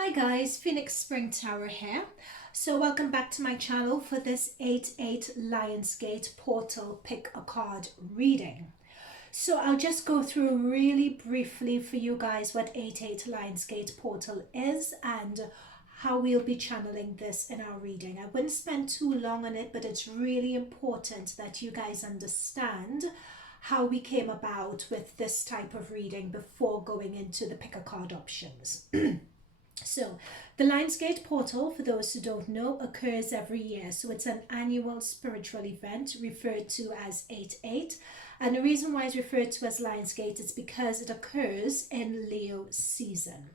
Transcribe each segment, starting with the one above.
Hi guys, Phoenix Spring Tower here. So welcome back to my channel for this 8/8 Lionsgate Portal Pick a Card reading. So I'll just go through really briefly for you guys what 8/8 Lionsgate Portal is and how we'll be channeling this in our reading. I wouldn't spend too long on it, but it's really important that you guys understand how we came about with this type of reading before going into the pick a card options. So, the Lionsgate Portal, for those who don't know, occurs every year. So, it's an annual spiritual event referred to as 8/8. And the reason why it's referred to as Lionsgate is because it occurs in Leo season.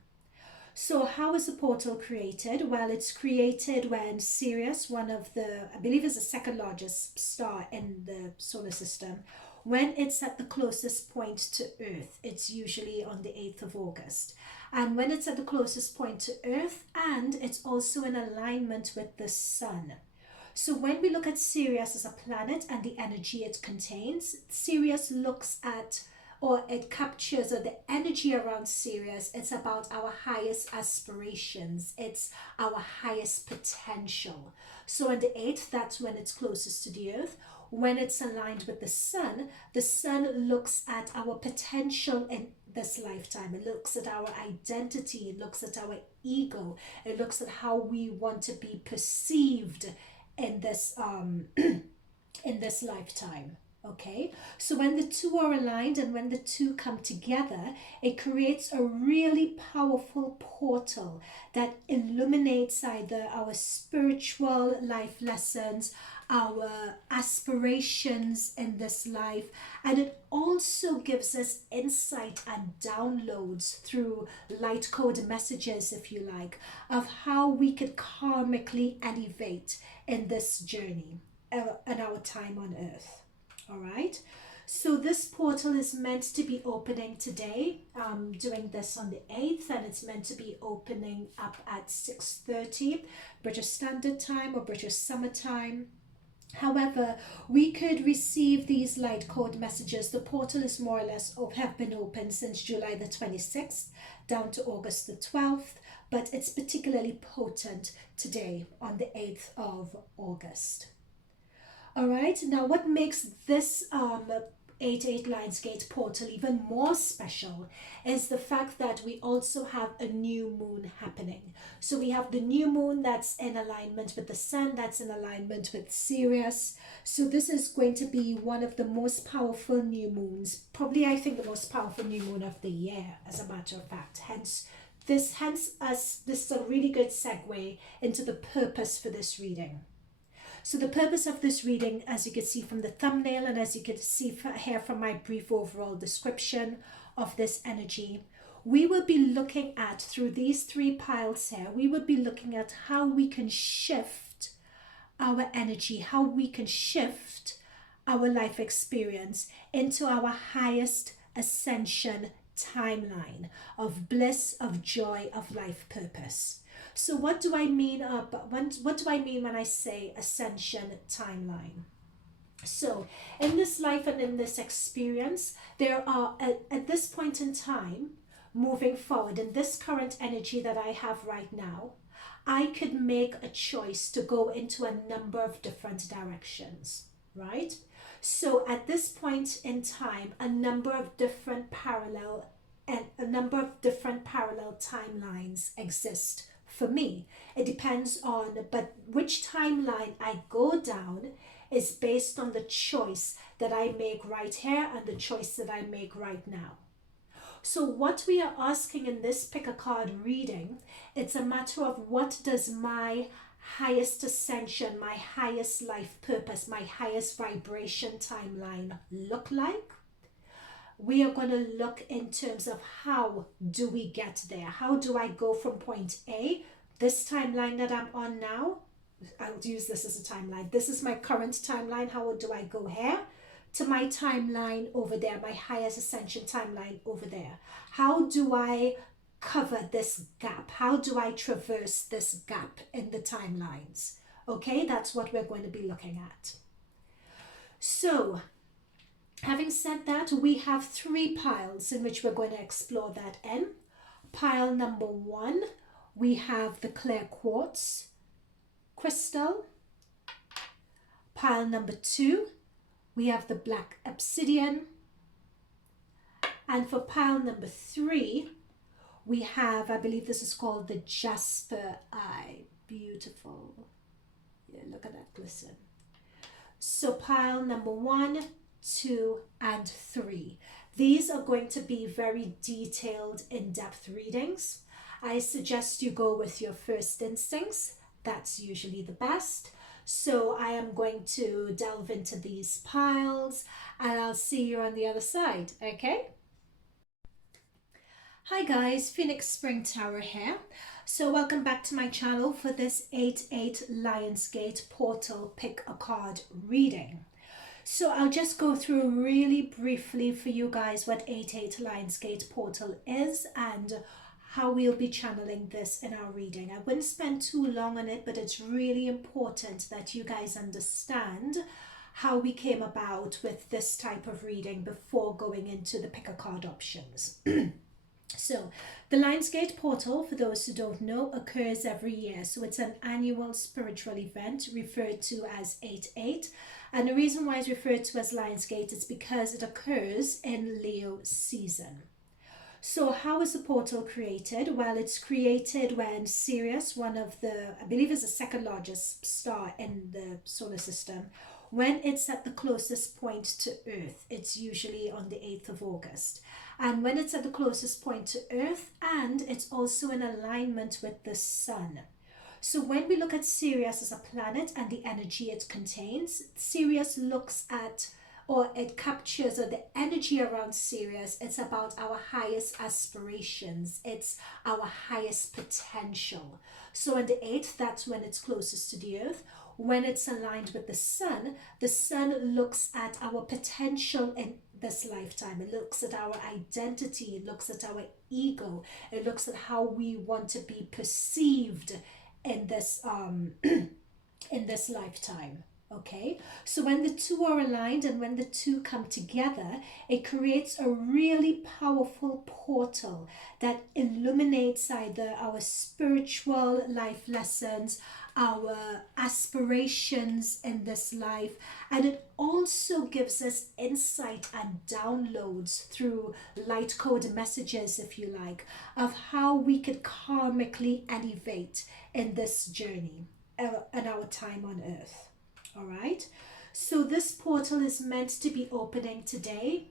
So, how is the portal created? Well, it's created when Sirius, one of the, I believe, is the second largest star in the solar system, when it's at the closest point to Earth. It's usually on the 8th of August. And when it's at the closest point to Earth, and it's also in alignment with the Sun. So when we look at Sirius as a planet and the energy it contains, Sirius looks at, or it captures, or the energy around Sirius, it's about our highest aspirations. It's our highest potential. So on the 8th, that's when it's closest to the Earth. When it's aligned with the Sun looks at our potential in this lifetime. It looks at our identity. It looks at our ego. It looks at how we want to be perceived in this in this lifetime. Okay, so when the two are aligned and when the two come together, it creates a really powerful portal that illuminates either our spiritual life lessons, our aspirations in this life, and it also gives us insight and downloads through light code messages, if you like, of how we could karmically elevate in this journey in our time on Earth. All right, so this portal is meant to be opening today. Doing this on the 8th, and it's meant to be opening up at 6:30 British Standard Time or British Summer Time. However, we could receive these light code messages. The portal is more or less have been open since July the 26th down to August the 12th, but it's particularly potent today on the 8th of August. All right, now what makes this 8/8 Lionsgate portal even more special is the fact that we also have a new moon happening. So we have the new moon that's in alignment with the Sun, that's in alignment with Sirius. So this is going to be one of the most powerful new moons, probably I think the most powerful new moon of the year, as a matter of fact. This is a really good segue into the purpose for this reading. So the purpose of this reading, as you can see from the thumbnail and as you can see here from my brief overall description of this energy, we will be looking at, through these three piles here, we will be looking at how we can shift our energy, how we can shift our life experience into our highest ascension timeline of bliss, of joy, of life purpose. So what do I mean when I say ascension timeline? So in this life and in this experience, there are at this point in time, moving forward in this current energy that I have right now, I could make a choice to go into a number of different directions, right? So at this point in time, a number of different parallel timelines exist. For me, it depends on, but which timeline I go down is based on the choice that I make right here and the choice that I make right now. So what we are asking in this pick a card reading, it's a matter of what does my highest ascension, my highest life purpose, my highest vibration timeline look like? We are going to look in terms of how do we get there? How do I go from point A, this timeline that I'm on now? I'll use this as a timeline. This is my current timeline. How do I go here to my timeline over there, my highest ascension timeline over there? How do I cover this gap? How do I traverse this gap in the timelines? Okay, that's what we're going to be looking at. So, having said that, we have three piles in which we're going to explore that in. Pile number 1 we have the clear quartz crystal. Pile number 2, we have the black obsidian. And for pile number 3, we have, I believe this is called the jasper eye. Beautiful. Yeah, look at that glisten. So pile number 1, 2, and 3. These are going to be very detailed, in-depth readings. I suggest you go with your first instincts. That's usually the best. So I am going to delve into these piles and I'll see you on the other side, okay? Hi guys, Phoenix Spring Tower here. So welcome back to my channel for this 8/8 Lionsgate Portal Pick a Card reading. So I'll just go through really briefly for you guys what 8/8 Lionsgate Portal is and how we'll be channeling this in our reading. I wouldn't spend too long on it, but it's really important that you guys understand how we came about with this type of reading before going into the pick a card options. So the Lionsgate Portal, for those who don't know, occurs every year. So it's an annual spiritual event referred to as 8/8. And the reason why it's referred to as Lionsgate is because it occurs in Leo season. So how is the portal created? Well, it's created when Sirius, one of the, I believe is the second largest star in the solar system, when it's at the closest point to Earth. It's usually on the 8th of August. And when it's at the closest point to Earth, and it's also in alignment with the sun. So when we look at Sirius as a planet and the energy it contains, Sirius looks at, or it captures, or the energy around Sirius, it's about our highest aspirations. It's our highest potential. So on the 8th, that's when it's closest to the Earth. When it's aligned with the sun looks at our potential in this lifetime. It looks at our identity. It looks at our ego. It looks at how we want to be perceived in this in this lifetime. Okay, so when the two are aligned and when the two come together, it creates a really powerful portal that illuminates either our spiritual life lessons, our aspirations in this life, and it also gives us insight and downloads through light code messages, if you like, of how we could karmically elevate in this journey in our time on Earth. All right, so this portal is meant to be opening today.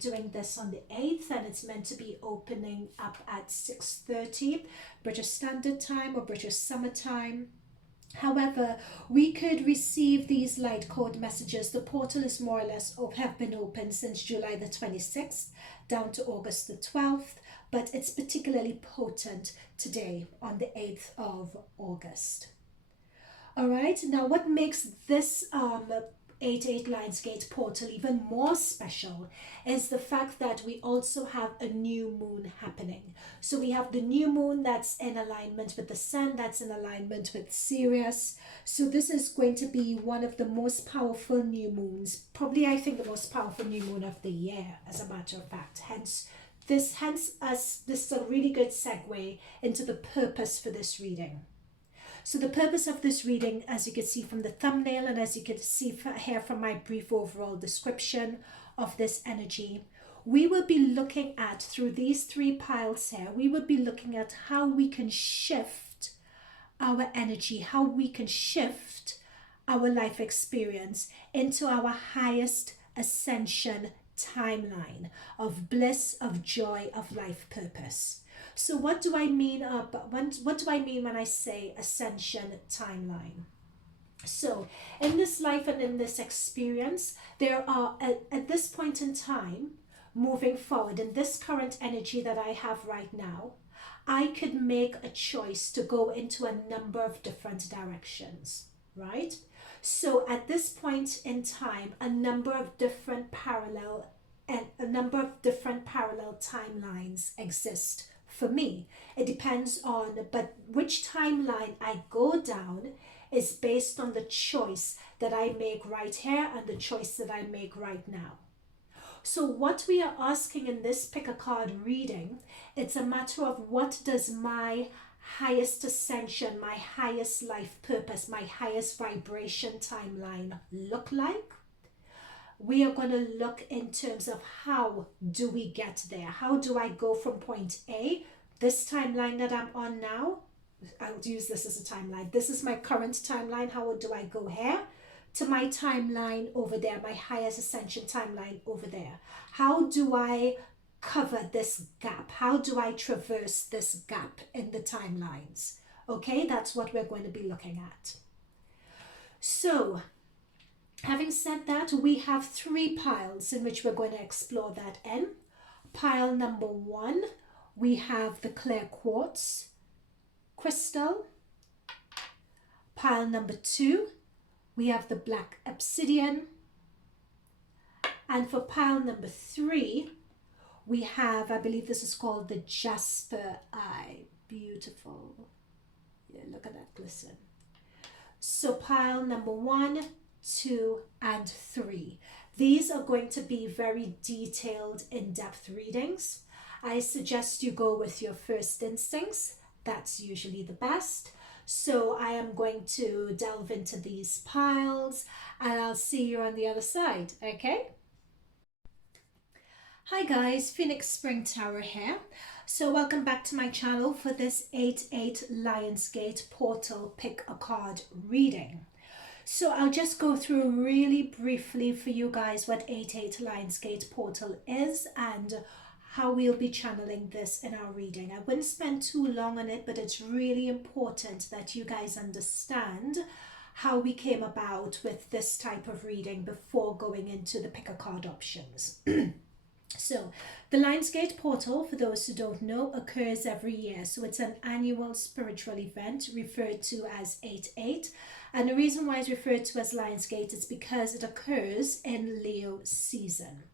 Doing this on the 8th, and it's meant to be opening up at 6:30 British Standard Time or British Summer Time. However, we could receive these light code messages. The portal is more or less have been open since July the 26th down to August the 12th, but it's particularly potent today on the 8th of August. All right, now what makes this 8/8 Lionsgate portal even more special is the fact that we also have a new moon happening. So we have the new moon that's in alignment with the sun, that's in alignment with Sirius. So this is going to be one of the most powerful new moons, probably I think the most powerful new moon of the year, as a matter of fact. This is a really good segue into the purpose for this reading. So the purpose of this reading, as you can see from the thumbnail and as you can see here from my brief overall description of this energy, we will be looking at, through these 3 piles here, we will be looking at how we can shift our energy, how we can shift our life experience into our highest ascension timeline of bliss, of joy, of life purpose. So what do I mean when I say ascension timeline? So in this life and in this experience, there are at this point in time, moving forward in this current energy that I have right now, I could make a choice to go into a number of different directions, right? So at this point in time, a number of different parallel timelines exist for me. It depends on, but which timeline I go down is based on the choice that I make right here and the choice that I make right now. So what we are asking in this pick a card reading, it's a matter of what does my highest ascension, my highest life purpose, my highest vibration timeline look like? We are going to look in terms of how do we get there? How do I go from point A, this timeline that I'm on now? I'll use this as a timeline. This is my current timeline. How do I go here to my timeline over there, my highest ascension timeline over there? How do I cover this gap? How do I traverse this gap in the timelines? Okay, that's what we're going to be looking at. So, having said that, we have 3 piles in which we're going to explore that in. Pile number 1, we have the clear quartz crystal. Pile number 2, we have the black obsidian. And for pile number 3, we have, I believe this is called the jasper eye. Beautiful. Yeah, look at that glisten. So pile number 1, 2, and 3. These are going to be very detailed, in-depth readings. I suggest you go with your first instincts. That's usually the best. So I am going to delve into these piles and I'll see you on the other side, okay? Hi guys, Phoenix Spring Tower here. So welcome back to my channel for this 8/8 Lionsgate Portal Pick a Card reading. So I'll just go through really briefly for you guys what 8/8 Lionsgate Portal is and how we'll be channeling this in our reading. I wouldn't spend too long on it, but it's really important that you guys understand how we came about with this type of reading before going into the pick a card options. So the Lionsgate Portal, for those who don't know, occurs every year. So it's an annual spiritual event referred to as 8/8. And the reason why it's referred to as Lionsgate is because it occurs in Leo season.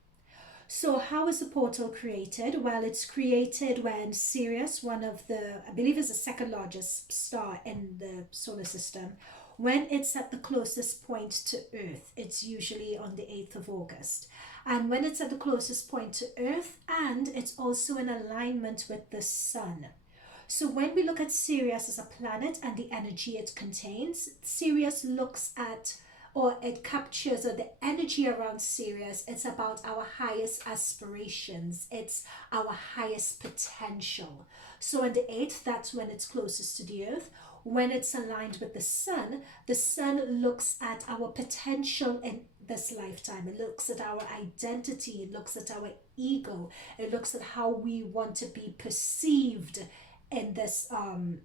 So how is the portal created? Well, it's created when Sirius, one of the, I believe is the second largest star in the solar system, when it's at the closest point to Earth. It's usually on the 8th of August. And when it's at the closest point to Earth, and it's also in alignment with the sun. So when we look at Sirius as a planet and the energy it contains, Sirius looks at, or it captures, or the energy around Sirius, it's about our highest aspirations. It's our highest potential. So on the 8th, that's when it's closest to the Earth. When it's aligned with the sun looks at our potential in this lifetime. It looks at our identity. It looks at our ego. It looks at how we want to be perceived in this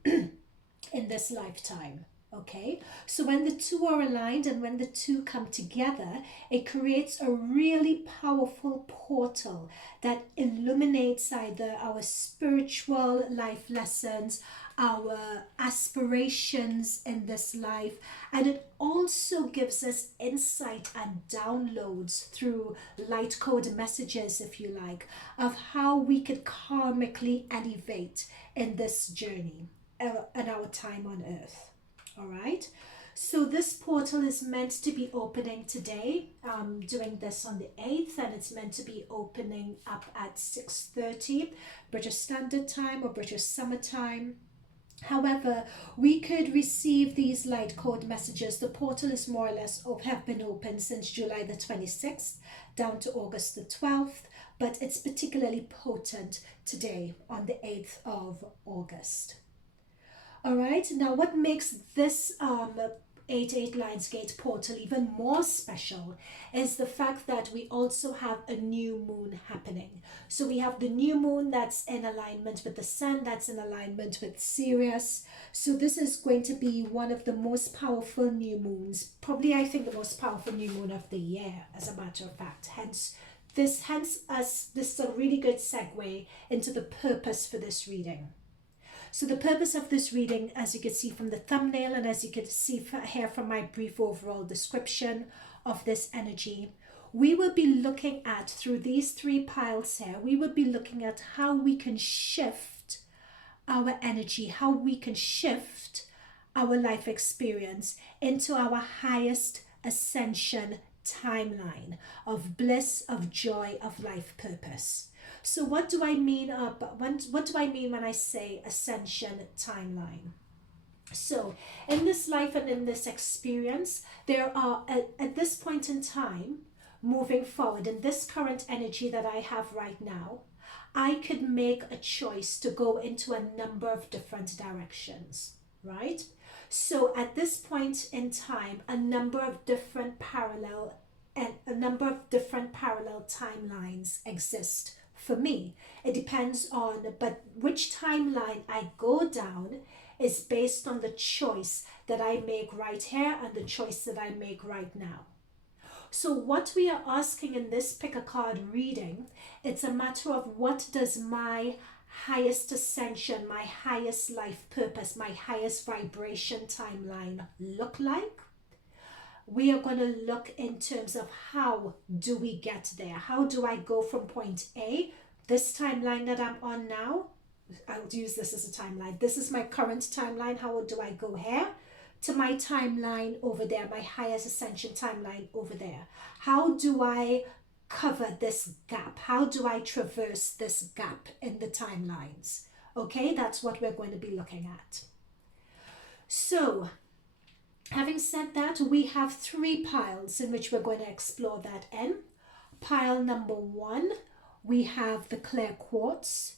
in this lifetime. Okay, so when the two are aligned and when the two come together, it creates a really powerful portal that illuminates either our spiritual life lessons, our aspirations in this life, and it also gives us insight and downloads through light code messages, if you like, of how we could karmically elevate in this journey in our time on Earth. All right, so this portal is meant to be opening today. I'm doing this on the 8th, and it's meant to be opening up at 6:30 British Standard Time or British Summer Time. However, we could receive these light code messages. The portal is more or less have been open since July the 26th down to August the 12th, but it's particularly potent today on the 8th of August. All right, now what makes this 8/8 Lionsgate portal even more special is the fact that we also have a new moon happening. So we have the new moon that's in alignment with the sun, that's in alignment with Sirius. So this is going to be one of the most powerful new moons, probably I think the most powerful new moon of the year, as a matter of fact. This is a really good segue into the purpose for this reading. So the purpose of this reading, as you can see from the thumbnail and as you can see here from my brief overall description of this energy, we will be looking at, through these 3 piles here, we will be looking at how we can shift our energy, how we can shift our life experience into our highest ascension timeline of bliss, of joy, of life purpose. So what do I mean what do I mean when I say ascension timeline? So in this life and in this experience, there are at this point in time, moving forward in this current energy that I have right now, I could make a choice to go into a number of different directions, right? So at this point in time, a number of different parallel timelines exist for me. It depends on, but which timeline I go down is based on the choice that I make right here and the choice that I make right now. So what we are asking in this pick a card reading, it's a matter of what does my highest ascension, my highest life purpose, my highest vibration timeline look like? We are going to look in terms of how do we get there? How do I go from point A, this timeline that I'm on now? I'll use this as a timeline. This is my current timeline. How do I go here to my timeline over there, my highest ascension timeline over there? How do I cover this gap? How do I traverse this gap in the timelines? Okay, that's what we're going to be looking at. So, having said that, we have 3 piles in which we're going to explore that in. Pile number 1, we have the clear quartz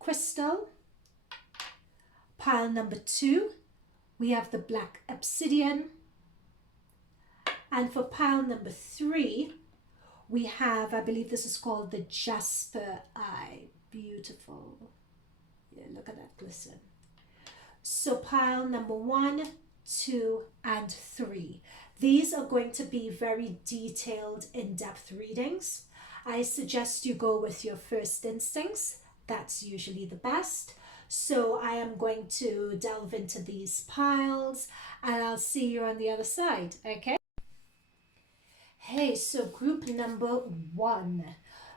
crystal. Pile number 2, we have the black obsidian. And for pile number 3, we have, I believe this is called the jasper eye. Beautiful. Yeah, look at that glisten. So pile number 1, 2, and 3. These are going to be very detailed, in-depth readings. I suggest you go with your first instincts. That's usually the best. So I am going to delve into these piles and I'll see you on the other side, okay? Hey, so group number 1.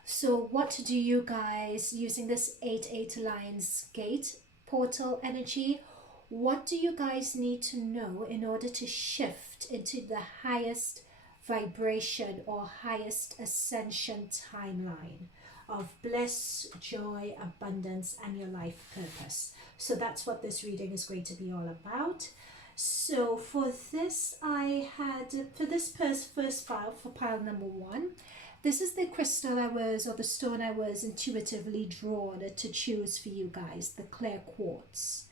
So what do you guys, using this 8-8 Lions Gate portal energy, what do you guys need to know in order to shift into the highest vibration or highest ascension timeline of bliss, joy, abundance, and your life purpose? So that's what this reading is going to be all about. So for this, for this first pile, for pile number 1, this is the crystal or the stone I was intuitively drawn to choose for you guys, the clear quartz.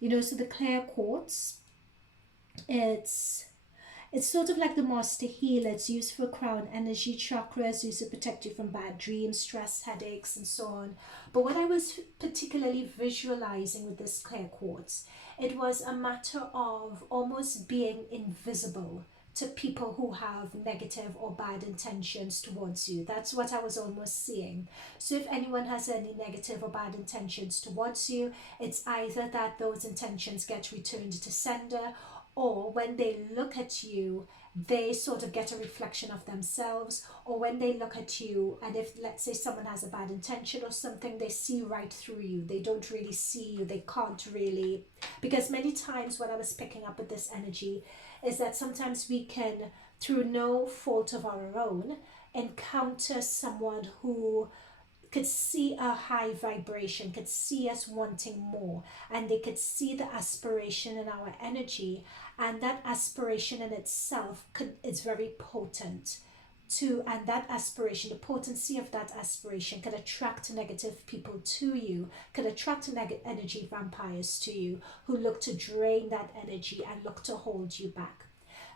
You know, so the clear quartz, it's sort of like the master healer. It's used for crown energy chakras, used to protect you from bad dreams, stress, headaches, and so on. But what I was particularly visualizing with this clear quartz, it was a matter of almost being invisible to people who have negative or bad intentions towards you. That's what I was almost seeing. So if anyone has any negative or bad intentions towards you, it's either that those intentions get returned to sender, or when they look at you, they sort of get a reflection of themselves, or when they look at you, and if, let's say, someone has a bad intention or something, they see right through you. They don't really see you. They can't really, because many times what I was picking up with this energy is that sometimes we can, through no fault of our own, encounter someone who could see a high vibration, could see us wanting more, and they could see the aspiration in our energy, and that aspiration in itself is very potent too, and that aspiration, the potency of that aspiration could attract negative people to you, could attract negative energy vampires to you who look to drain that energy and look to hold you back.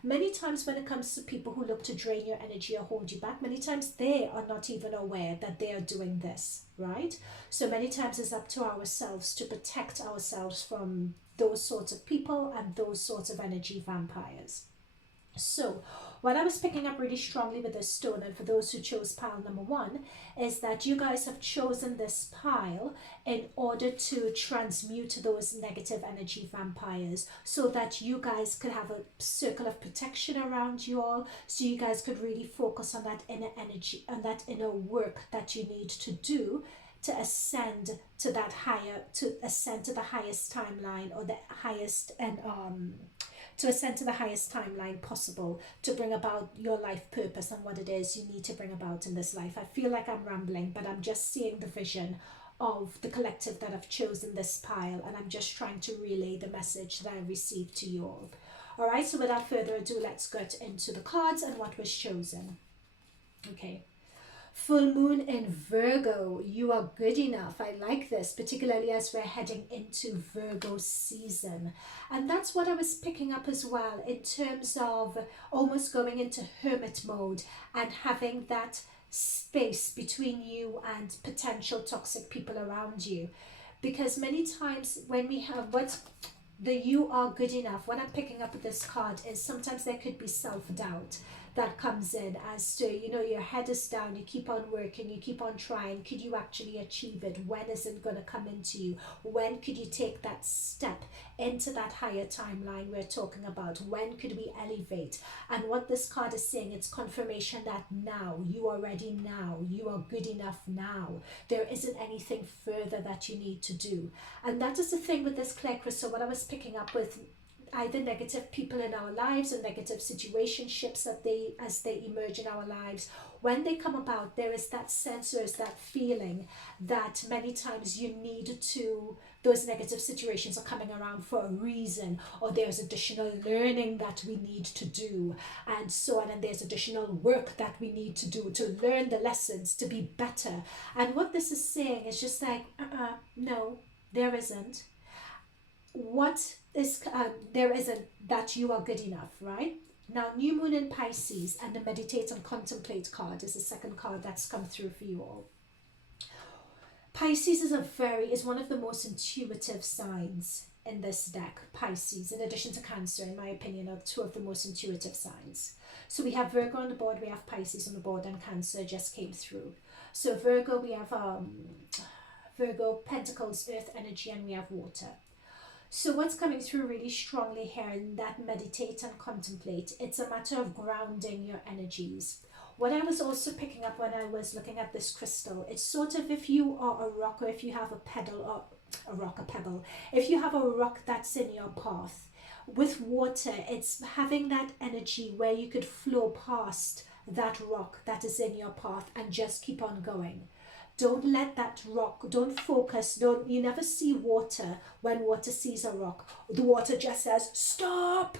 Many times when it comes to people who look to drain your energy or hold you back, many times they are not even aware that they are doing this, right? So many times it's up to ourselves to protect ourselves from those sorts of people and those sorts of energy vampires. So what I was picking up really strongly with this stone, and for those who chose pile number 1, is that you guys have chosen this pile in order to transmute those negative energy vampires, so that you guys could have a circle of protection around you all, so you guys could really focus on that inner energy and that inner work that you need to do to ascend to that higher, to ascend to the highest timeline, or the highest and to ascend to the highest timeline possible, to bring about your life purpose and what it is you need to bring about in this life. I feel like I'm rambling, but I'm just seeing the vision of the collective that have chosen this pile, and I'm just trying to relay the message that I received to you all. All right, so without further ado, let's get into the cards and what was chosen. Okay. Full moon in Virgo, you are good enough. I like this, particularly as we're heading into Virgo season. And that's what I was picking up as well, in terms of almost going into hermit mode and having that space between you and potential toxic people around you. Because many times when we have you are good enough, what I'm picking up with this card is sometimes there could be self-doubt that comes in as to, you know, your head is down, you keep on working, you keep on trying. Could you actually achieve it? When is it going to come into you? When could you take that step into that higher timeline we're talking about? When could we elevate? And what this card is saying, it's confirmation that now, you are ready now, you are good enough now. There isn't anything further that you need to do. And that is the thing with this clear crystal, what I was picking up with either negative people in our lives or negative situationships that as they emerge in our lives, when they come about, there is that sense, there is that feeling that many times you need to, those negative situations are coming around for a reason, or there's additional learning that we need to do, and so on, and there's additional work that we need to do to learn the lessons to be better. And what this is saying is just like, no, there isn't. What is there isn't that you are good enough, right? Now, new moon in Pisces and the meditate and contemplate card is the second card that's come through for you all. Pisces is one of the most intuitive signs in this deck. Pisces, in addition to Cancer, in my opinion, are two of the most intuitive signs. So we have Virgo on the board, we have Pisces on the board, and Cancer just came through. So Virgo, we have Virgo, Pentacles, Earth energy, and we have water. So what's coming through really strongly here in that meditate and contemplate, it's a matter of grounding your energies. What I was also picking up when I was looking at this crystal, it's sort of if you are a rock, or if you have a pebble, if you have a rock that's in your path. With water, it's having that energy where you could flow past that rock that is in your path and just keep on going. Don't let that rock, don't focus, you never see water when water sees a rock. The water just says, stop!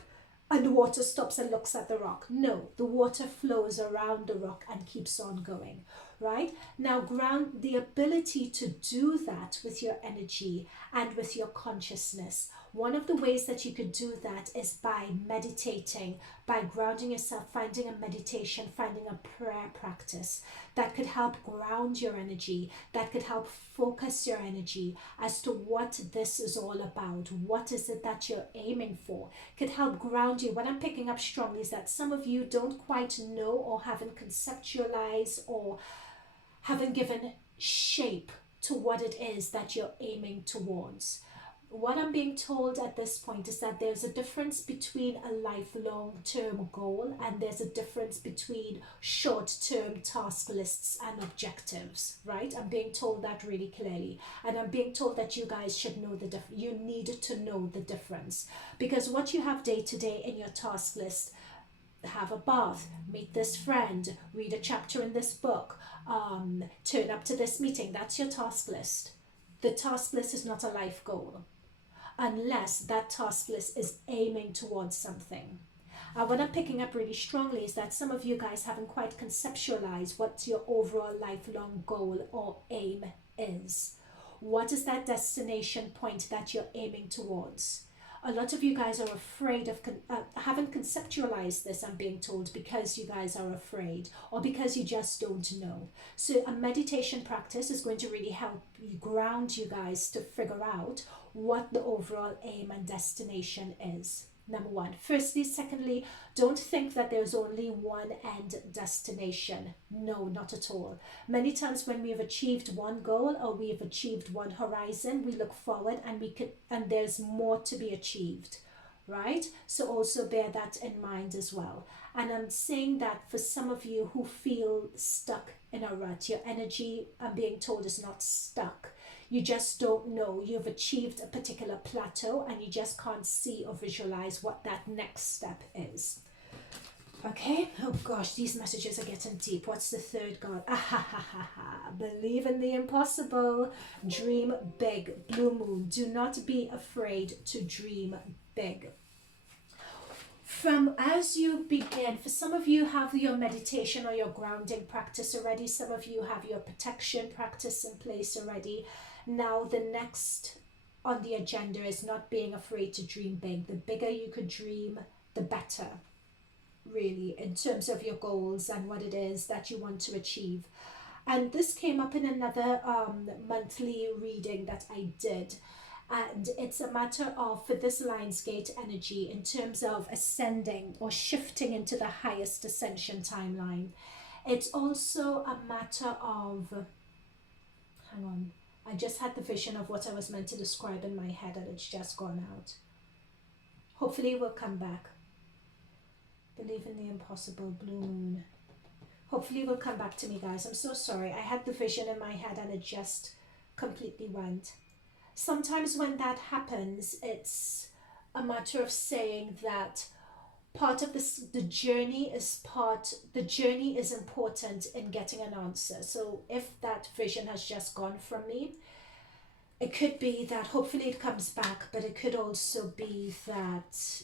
And the water stops and looks at the rock. No, the water flows around the rock and keeps on going, right? Now, ground the ability to do that with your energy and with your consciousness. One of the ways that you could do that is by meditating, by grounding yourself, finding a meditation, finding a prayer practice that could help ground your energy, that could help focus your energy as to what this is all about. What is it that you're aiming for? Could help ground you. What I'm picking up strongly is that some of you don't quite know, or haven't conceptualized, or haven't given shape to what it is that you're aiming towards. What I'm being told at this point is that there's a difference between a lifelong term goal, and there's a difference between short-term task lists and objectives, right? I'm being told that really clearly, and I'm being told that you guys should know the difference. You need to know the difference, because what you have day to day in your task list, have a bath, meet this friend, read a chapter in this book, turn up to this meeting, that's your task list. The task list is not a life goal, unless that task list is aiming towards something. What I'm picking up really strongly is that some of you guys haven't quite conceptualized what your overall lifelong goal or aim is. What is that destination point that you're aiming towards? A lot of you guys are afraid of, haven't conceptualized this, I'm being told, because you guys are afraid, or because you just don't know. So a meditation practice is going to really help you ground you guys to figure out what the overall aim and destination is. Number one. Firstly, secondly, don't think that there's only one end destination. No, not at all. Many times when we've achieved one goal or we've achieved one horizon, we look forward and there's more to be achieved, right? So also bear that in mind as well. And I'm saying that for some of you who feel stuck in a rut, your energy, I'm being told, is not stuck. You just don't know. You've achieved a particular plateau and you just can't see or visualize what that next step is. Okay, oh gosh, these messages are getting deep. What's the third card? Ah, ha, ha, ha, ha. Believe in the impossible. Dream big. Blue moon. Do not be afraid to dream big. From as you begin, for some of you have your meditation or your grounding practice already. Some of you have your protection practice in place already. Now the next on the agenda is not being afraid to dream big. The bigger you could dream, the better, really, in terms of your goals and what it is that you want to achieve. And this came up in another monthly reading that I did. And it's a matter of, for this Lionsgate energy, in terms of ascending or shifting into the highest ascension timeline. It's also a matter of, hang on, I just had the vision of what I was meant to describe in my head and it's just gone out. Hopefully it will come back. Believe in the impossible, blue moon. Hopefully it will come back to me, guys. I'm so sorry. I had the vision in my head and it just completely went. Sometimes when that happens, it's a matter of saying that part of this, the journey is important in getting an answer. So if that vision has just gone from me, it could be that hopefully it comes back, but it could also be that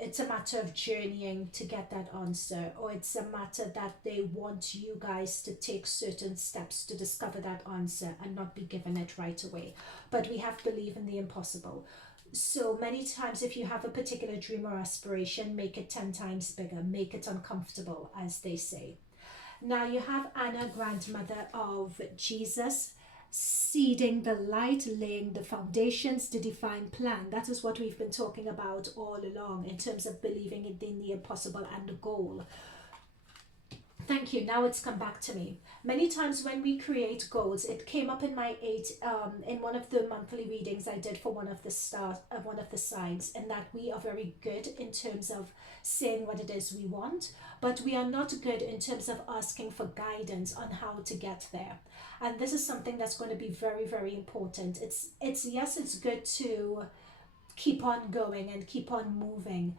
it's a matter of journeying to get that answer, or it's a matter that they want you guys to take certain steps to discover that answer and not be given it right away. But we have to believe in the impossible. So many times if you have a particular dream or aspiration, make it 10 times bigger, make it uncomfortable, as they say. Now you have Anna, grandmother of Jesus, seeding the light, laying the foundations, the divine plan. That is what we've been talking about all along in terms of believing in the impossible and the goal. Thank you. Now it's come back to me. Many times when we create goals, it came up in my in one of the monthly readings I did for one of the signs, and that we are very good in terms of saying what it is we want, but we are not good in terms of asking for guidance on how to get there. And this is something that's going to be very, very important. Yes, it's good to keep on going and keep on moving,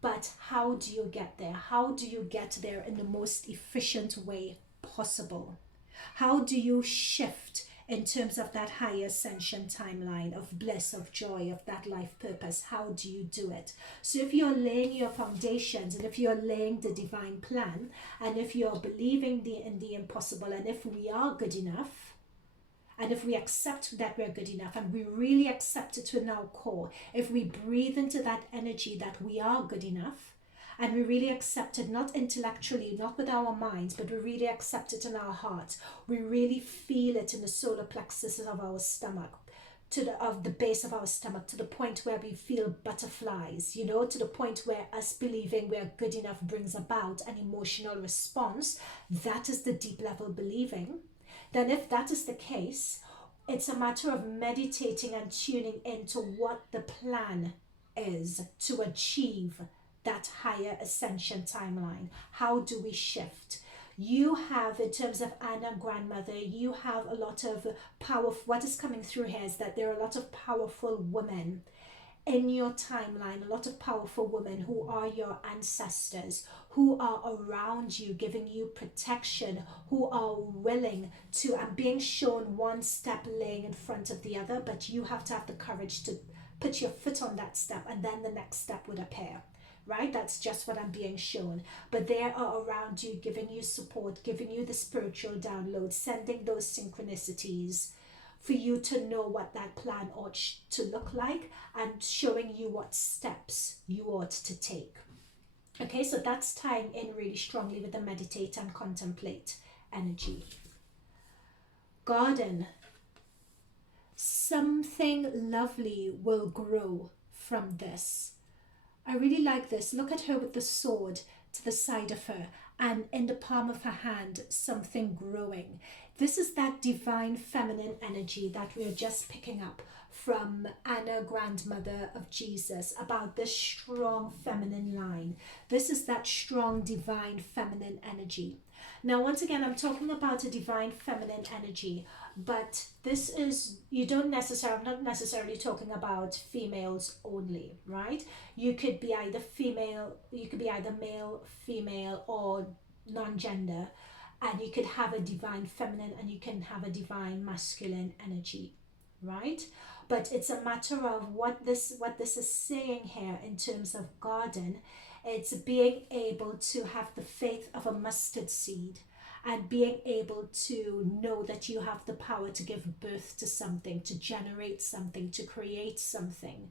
but how do you get there? How do you get there in the most efficient way possible? How do you shift in terms of that higher ascension timeline of bliss, of joy, of that life purpose? How do you do it? So if you're laying your foundations, and if you're laying the divine plan, and if you're believing in the impossible, and if we are good enough, and if we accept that we're good enough, and we really accept it in our core, if we breathe into that energy that we are good enough, and we really accept it, not intellectually, not with our minds, but we really accept it in our hearts, we really feel it in the solar plexus of our stomach, of the base of our stomach, to the point where we feel butterflies, to the point where us believing we're good enough brings about an emotional response. That is the deep level believing. Then if that is the case, it's a matter of meditating and tuning into what the plan is to achieve that higher ascension timeline. How do we shift? You have, in terms of Anna, grandmother, you have a lot of power. What is coming through here is that there are a lot of powerful women in your timeline, a lot of powerful women who are your ancestors, who are around you, giving you protection, who are willing to, and being shown one step laying in front of the other, but you have to have the courage to put your foot on that step, and then the next step would appear. Right? That's just what I'm being shown. But they are around you, giving you support, giving you the spiritual download, sending those synchronicities for you to know what that plan ought to look like, and showing you what steps you ought to take. Okay, so that's tying in really strongly with the meditate and contemplate energy. Garden. Something lovely will grow from this. I really like this. Look at her with the sword to the side of her, and in the palm of her hand, something growing. This is that divine feminine energy that we're just picking up from Anna, grandmother of Jesus, about this strong feminine line. This is that strong divine feminine energy. Now, once again, I'm talking about a divine feminine energy. but this is, you don't necessarily, I'm not necessarily talking about females only, right? You could be either female, you could be either male, female, or non-gender, and you could have a divine feminine and you can have a divine masculine energy, right? But it's a matter of what this is saying here in terms of garden. It's being able to have the faith of a mustard seed and being able to know that you have the power to give birth to something, to generate something, to create something,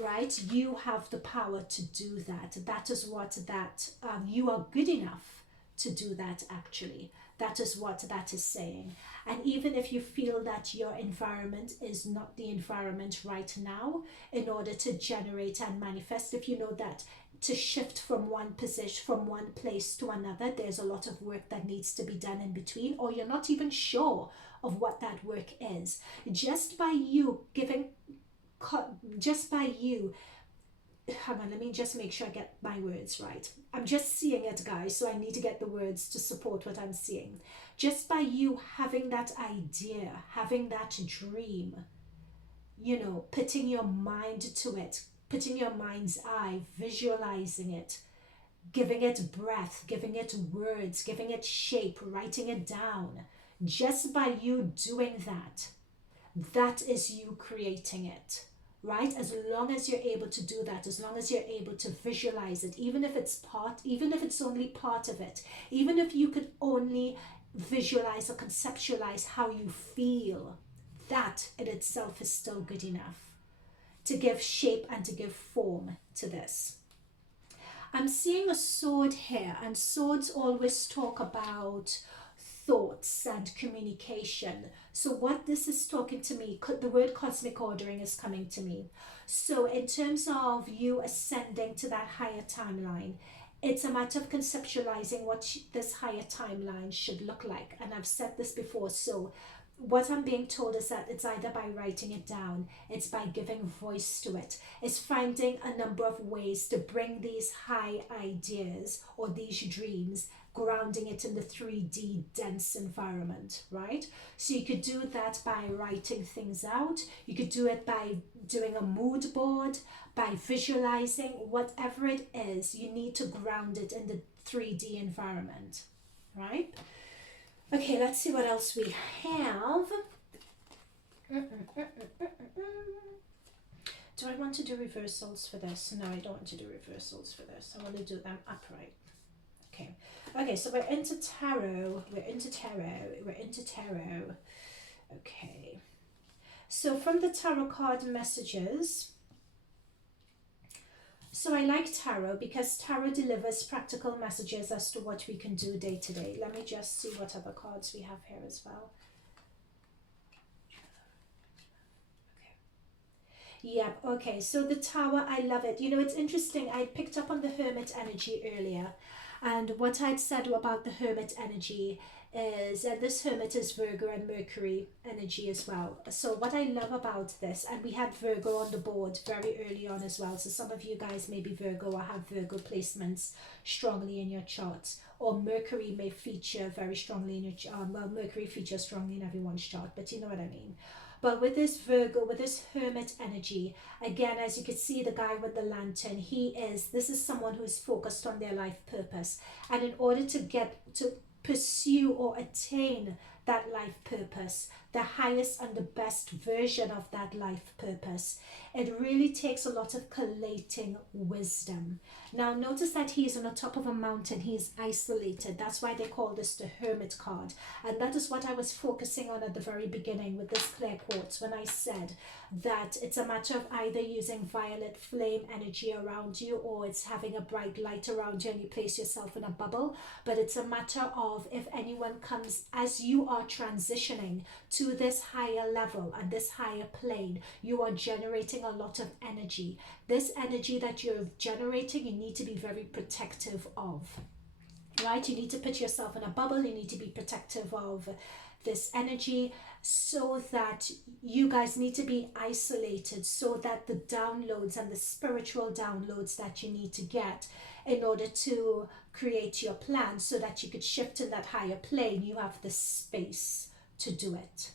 right? You have the power to do that. That is what that, you are good enough to do that, actually. That is what that is saying. And even if you feel that your environment is not the environment right now, in order to generate and manifest, if you know that to shift from one position, from one place to another, there's a lot of work that needs to be done in between, or you're not even sure of what that work is, just by you giving, just by you, hang on, let me just make sure I get my words right. I'm just seeing it, guys, so I need to get the words to support what I'm seeing. Just by you having that idea, having that dream, you know, putting your mind to it, putting your mind's eye, visualizing it, giving it breath, giving it words, giving it shape, writing it down. Just by you doing that, that is you creating it, right? As long as you're able to do that, as long as you're able to visualize it, even if it's only part of it, even if you could only visualize or conceptualize how you feel, that in itself is still good enough to give shape and to give form to this. I'm seeing a sword here, and swords always talk about thoughts and communication. So what this is talking to me, the word cosmic ordering is coming to me. So in terms of you ascending to that higher timeline, it's a matter of conceptualizing what this higher timeline should look like. And I've said this before, so what I'm being told is that it's either by writing it down, it's by giving voice to it, it's finding a number of ways to bring these high ideas or these dreams, grounding it in the 3D dense environment, right? So you could do that by writing things out, you could do it by doing a mood board, by visualizing, whatever it is, you need to ground it in the 3D environment, right? Okay, let's see what else we have. Do I want to do reversals for this? No, I don't want to do reversals for this. I want to do them upright. Okay. Okay, so we're into tarot. We're into tarot. Okay. So from the tarot card messages, so I like tarot because tarot delivers practical messages as to what we can do day to day. Let me just see what other cards we have here as well. Yep, okay, so the Tower, I love it. You know, it's interesting, I picked up on the Hermit energy earlier, and what I'd said about the Hermit energy is, and this Hermit is Virgo and Mercury energy as well. So what I love about this, and we had Virgo on the board very early on as well, so some of you guys may be Virgo or have Virgo placements strongly in your charts, or Mercury may feature very strongly in your chart. Well, Mercury features strongly in everyone's chart, but you know what I mean. But with this Virgo, with this Hermit energy, again, as you can see, the guy with the lantern, this is someone who is focused on their life purpose. And in order to pursue or attain that life purpose, the highest and the best version of that life purpose, it really takes a lot of collating wisdom. Now notice that he's on the top of a mountain, he's isolated. That's why they call this the Hermit card, and that is what I was focusing on at the very beginning with this clear quartz, when I said that it's a matter of either using violet flame energy around you, or it's having a bright light around you and you place yourself in a bubble. But it's a matter of, if anyone comes, as you are transitioning to this higher level and this higher plane, you are generating a lot of energy. This energy that you're generating, you need to be very protective of, right? You need to put yourself in a bubble, you need to be protective of this energy, so that you guys need to be isolated, so that the downloads and the spiritual downloads that you need to get in order to create your plan, so that you could shift in that higher plane, you have the space to do it.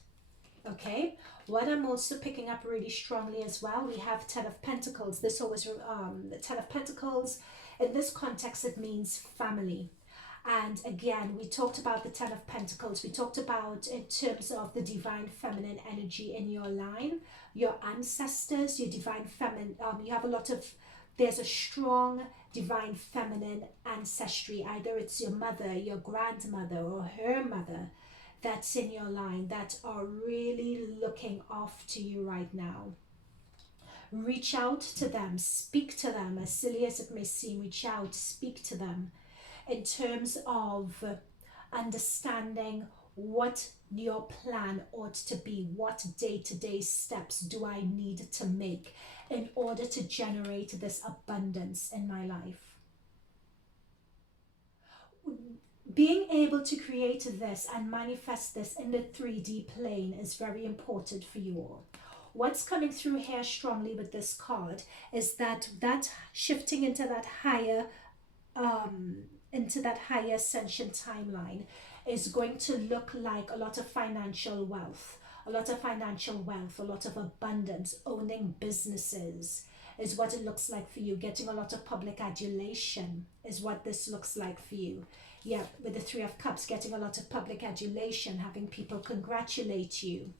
Okay, what I'm also picking up really strongly as well, we have Ten of Pentacles. This always, the Ten of Pentacles, in this context, it means family. And again, we talked about the Ten of Pentacles. We talked about in terms of the divine feminine energy in your line, your ancestors, your divine feminine, you have a lot of, there's a strong divine feminine ancestry. Either it's your mother, your grandmother, or her mother that's in your line that are really looking off to you right now. Reach out to them, speak to them, as silly as it may seem. Reach out, speak to them in terms of understanding what your plan ought to be. What day-to-day steps do I need to make in order to generate this abundance in my life? Being able to create this and manifest this in the 3D plane is very important for you all. What's coming through here strongly with this card is that shifting into that higher ascension timeline is going to look like a lot of financial wealth, a lot of abundance. Owning businesses is what it looks like for you. Getting a lot of public adulation is what this looks like for you. Yeah, with the Three of Cups, getting a lot of public adulation, having people congratulate you.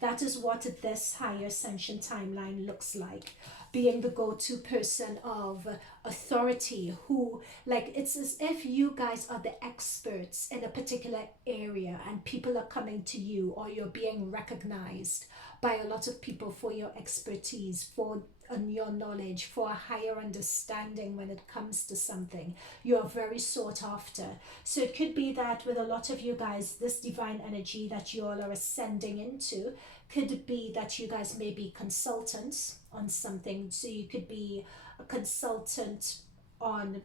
That is what this higher ascension timeline looks like. Being the go-to person of authority who, like, it's as if you guys are the experts in a particular area and people are coming to you, or you're being recognized by a lot of people for your expertise, for your knowledge, for a higher understanding when it comes to something. You're very sought after. So it could be that with a lot of you guys, this divine energy that you all are ascending into, could be that you guys may be consultants on something. So you could be a consultant on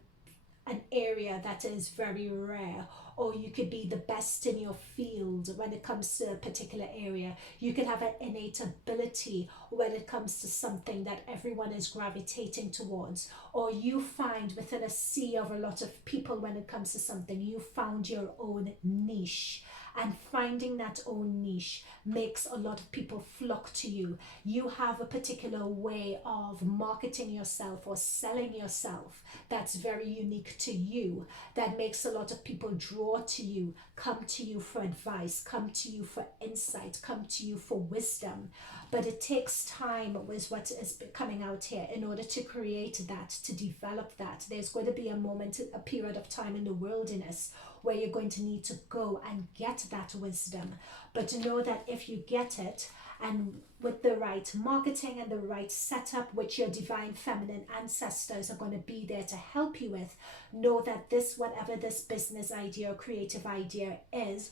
an area that is very rare, or you could be the best in your field when it comes to a particular area. You could have an innate ability when it comes to something that everyone is gravitating towards, or you find within a sea of a lot of people when it comes to something, you found your own niche. And finding that own niche makes a lot of people flock to you. You have a particular way of marketing yourself or selling yourself that's very unique to you, that makes a lot of people draw to you, come to you for advice, come to you for insight, come to you for wisdom. But it takes time, with what is coming out here, in order to create that, to develop that. There's going to be a period of time in the wilderness where you're going to need to go and get that wisdom. But to know that if you get it, and with the right marketing and the right setup, which your divine feminine ancestors are going to be there to help you with, know that this, whatever this business idea or creative idea is,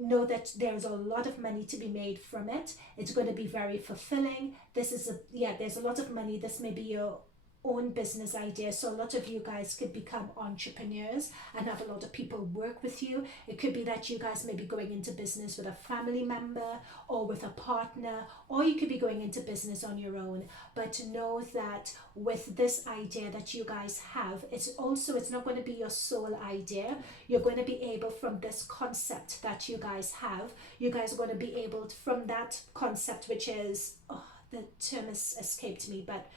know that there's a lot of money to be made from it. It's going to be very fulfilling. There's a lot of money. This may be your own business idea. So a lot of you guys could become entrepreneurs and have a lot of people work with you. It could be that you guys may be going into business with a family member or with a partner, or you could be going into business on your own. But to know that with this idea that you guys have, it's not going to be your sole idea. You're going to be able, from this concept that you guys have, you guys are going to be able, from that concept, which is, the term has escaped me, but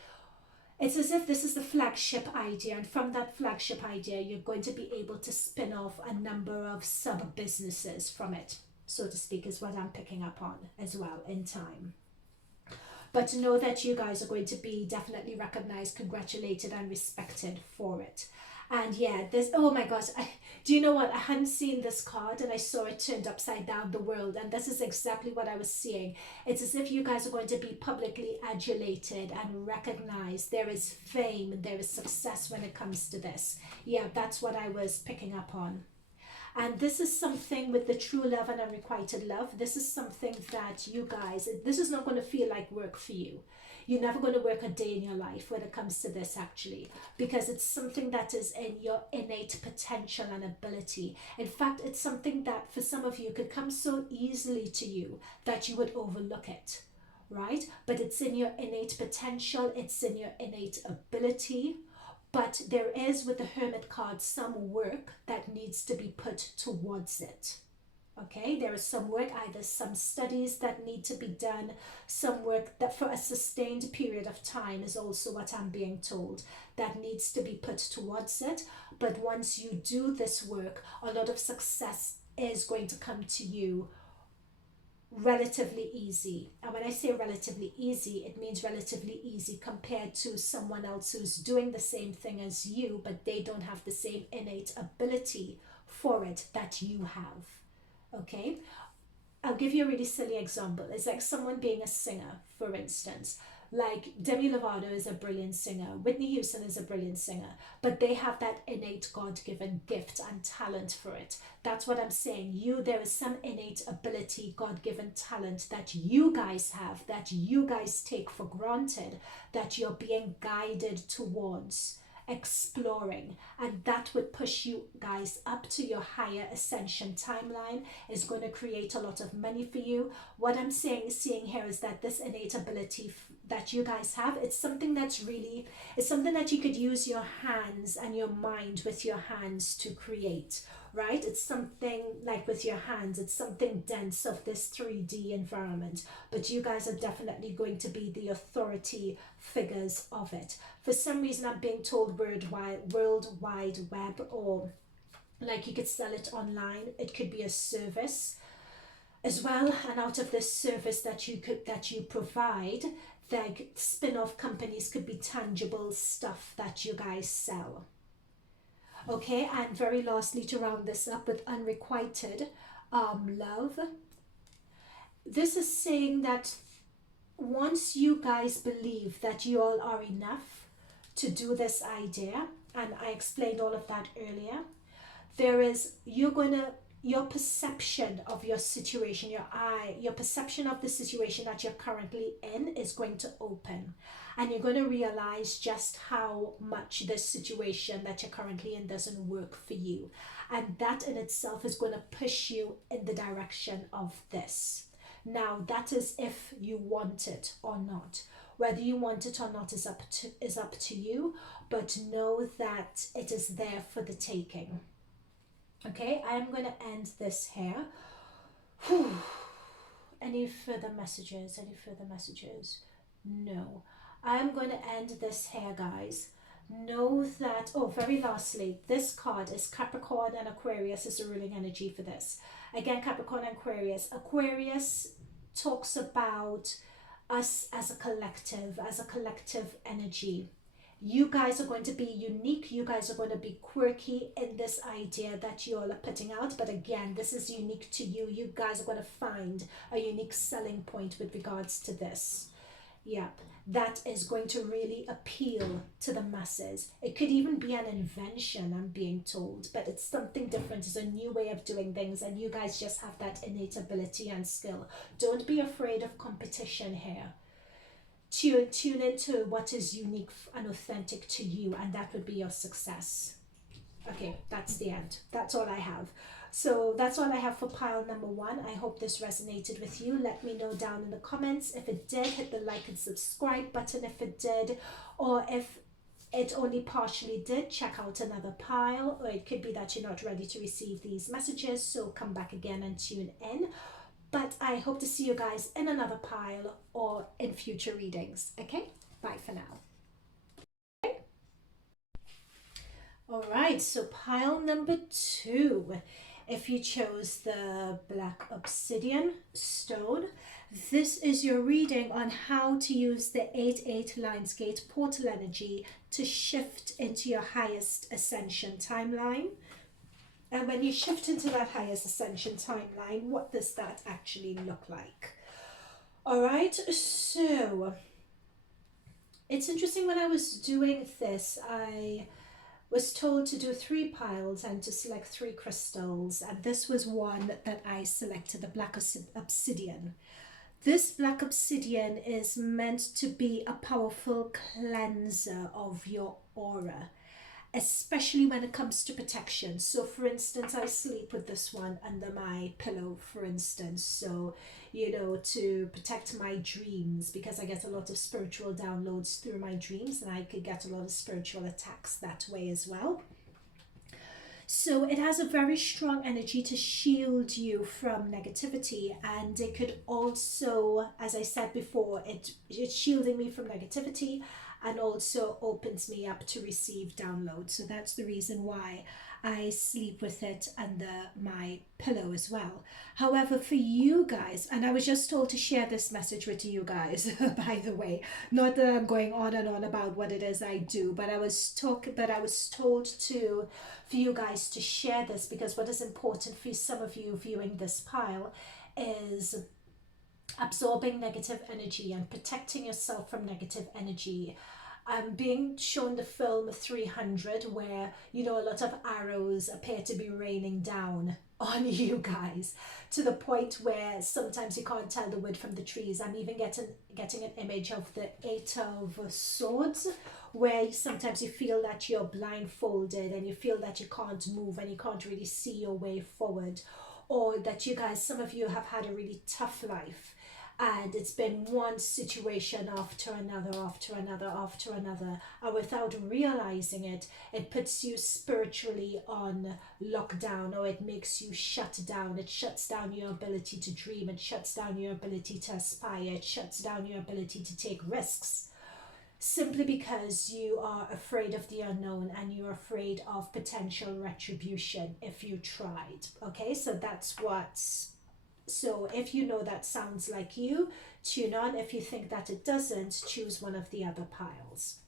it's as if this is the flagship idea, and from that flagship idea, you're going to be able to spin off a number of sub-businesses from it, so to speak, is what I'm picking up on as well in time. But to know that you guys are going to be definitely recognized, congratulated, and respected for it. And yeah, oh my gosh, do you know what? I hadn't seen this card and I saw it turned upside down, the world. And this is exactly what I was seeing. It's as if you guys are going to be publicly adulated and recognized. There is fame, there is success when it comes to this. Yeah, that's what I was picking up on. And this is something with the true love and unrequited love. This is something that you guys, this is not going to feel like work for you. You're never going to work a day in your life when it comes to this, actually, because it's something that is in your innate potential and ability. In fact, it's something that for some of you could come so easily to you that you would overlook it, right? But it's in your innate potential, it's in your innate ability. But there is, with the Hermit card, some work that needs to be put towards it. Okay, there is some work, either some studies that need to be done, some work that for a sustained period of time is also what I'm being told that needs to be put towards it. But once you do this work, a lot of success is going to come to you relatively easy. And when I say relatively easy, it means relatively easy compared to someone else who's doing the same thing as you, but they don't have the same innate ability for it that you have. Okay, I'll give you a really silly example. It's like someone being a singer, for instance. Like Demi Lovato is a brilliant singer, Whitney Houston is a brilliant singer, but they have that innate God-given gift and talent for it. That's what I'm saying. There is some innate ability, God-given talent that you guys have, that you guys take for granted, that you're being guided towards exploring, and that would push you guys up to your higher ascension timeline, is going to create a lot of money for you. What I'm seeing here is that this innate ability that you guys have, it's something that you could use your hands and your mind with your hands to create, right? It's something like with your hands, it's something dense of this 3D environment, but you guys are definitely going to be the authority figures of it. For some reason, I'm being told World Wide Web, or like you could sell it online. It could be a service as well, and out of this service that you provide, like spin-off companies could be tangible stuff that you guys sell. Okay, and very lastly, to round this up with unrequited love, this is saying that once you guys believe that you all are enough to do this idea, and I explained all of that earlier, your perception of your situation, your perception of the situation that you're currently in is going to open, and you're going to realize just how much this situation that you're currently in doesn't work for you, and that in itself is going to push you in the direction of this. Now, that is if you want it or not. Whether you want it or not is up to you, but know that it is there for the taking. Okay, I am going to end this here. Whew. Any further messages? No. I'm going to end this here, guys. Know that, very lastly, this card is Capricorn and Aquarius is the ruling energy for this. Again, Capricorn and Aquarius. Aquarius talks about us as a collective energy. You guys are going to be unique. You guys are going to be quirky in this idea that you all are putting out. But again, this is unique to you. You guys are going to find a unique selling point with regards to this. Yeah, that is going to really appeal to the masses. It could even be an invention, I'm being told, but it's something different. It's a new way of doing things, and you guys just have that innate ability and skill. Don't be afraid of competition here. Tune into what is unique and authentic to you, and that would be your success. Okay, that's the end. That's all I have. So that's all I have for pile number 1. I hope this resonated with you. Let me know down in the comments. If it did, hit the like and subscribe button if it did, or if it only partially did, check out another pile, or it could be that you're not ready to receive these messages, so come back again and tune in. But I hope to see you guys in another pile or in future readings. Okay, bye for now. All right, so pile number 2. If you chose the black obsidian stone, this is your reading on how to use the 8/8 Lionsgate portal energy to shift into your highest ascension timeline. And when you shift into that highest ascension timeline, what does that actually look like? All right, so it's interesting. When I was doing this, I was told to do 3 piles and to select 3 crystals, and this was one that I selected, the black obsidian. This black obsidian is meant to be a powerful cleanser of your aura, especially when it comes to protection. So for instance, I sleep with this one under my pillow, for instance, so to protect my dreams, because I get a lot of spiritual downloads through my dreams, and I could get a lot of spiritual attacks that way as well. So it has a very strong energy to shield you from negativity, and it could also, as I said before, it's shielding me from negativity and also opens me up to receive downloads. So that's the reason why I sleep with it under my pillow as well. However, for you guys, and I was just told to share this message with you guys, by the way, not that I'm going on and on about what it is I do, but I was told to for you guys to share this, because what is important for some of you viewing this pile is absorbing negative energy and protecting yourself from negative energy. I'm being shown the film 300, where a lot of arrows appear to be raining down on you guys, to the point where sometimes you can't tell the wood from the trees. I'm even getting an image of the Eight of Swords, where sometimes you feel that you're blindfolded and you feel that you can't move and you can't really see your way forward, or that some of you have had a really tough life, and it's been one situation after another, and without realizing it, it puts you spiritually on lockdown, or it makes you shut down. It shuts down your ability to dream, it shuts down your ability to aspire, it shuts down your ability to take risks, simply because you are afraid of the unknown and you're afraid of potential retribution if you tried. Okay, so so if you know that sounds like you, tune on. If you think that it doesn't, choose one of the other piles.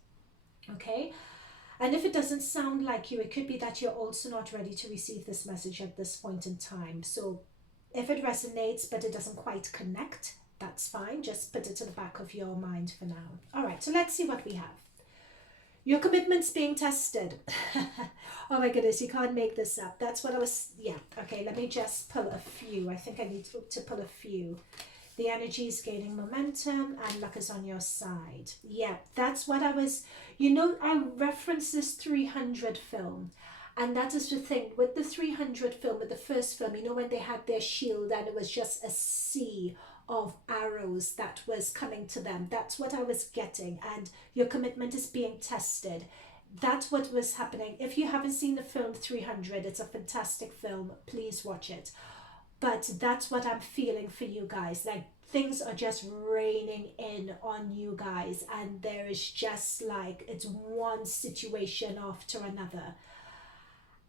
Okay, and if it doesn't sound like you, it could be that you're also not ready to receive this message at this point in time. So if it resonates but it doesn't quite connect, that's fine. Just put it to the back of your mind for now. All right, so let's see what we have. Your commitment's being tested. Oh my goodness, you can't make this up. That's what I was, yeah. Okay, let me just pull a few. I think I need to pull a few. The energy is gaining momentum and luck is on your side. Yeah, that's what I was, I referenced this 300 film. And that is the thing with the 300 film, with the first film, when they had their shield and it was just a sea of arrows that was coming to them. That's what I was getting. And your commitment is being tested. That's what was happening. If you haven't seen the film 300, it's a fantastic film. Please watch it. But that's what I'm feeling for you guys. Like, things are just raining in on you guys, and there is just like, it's one situation after another.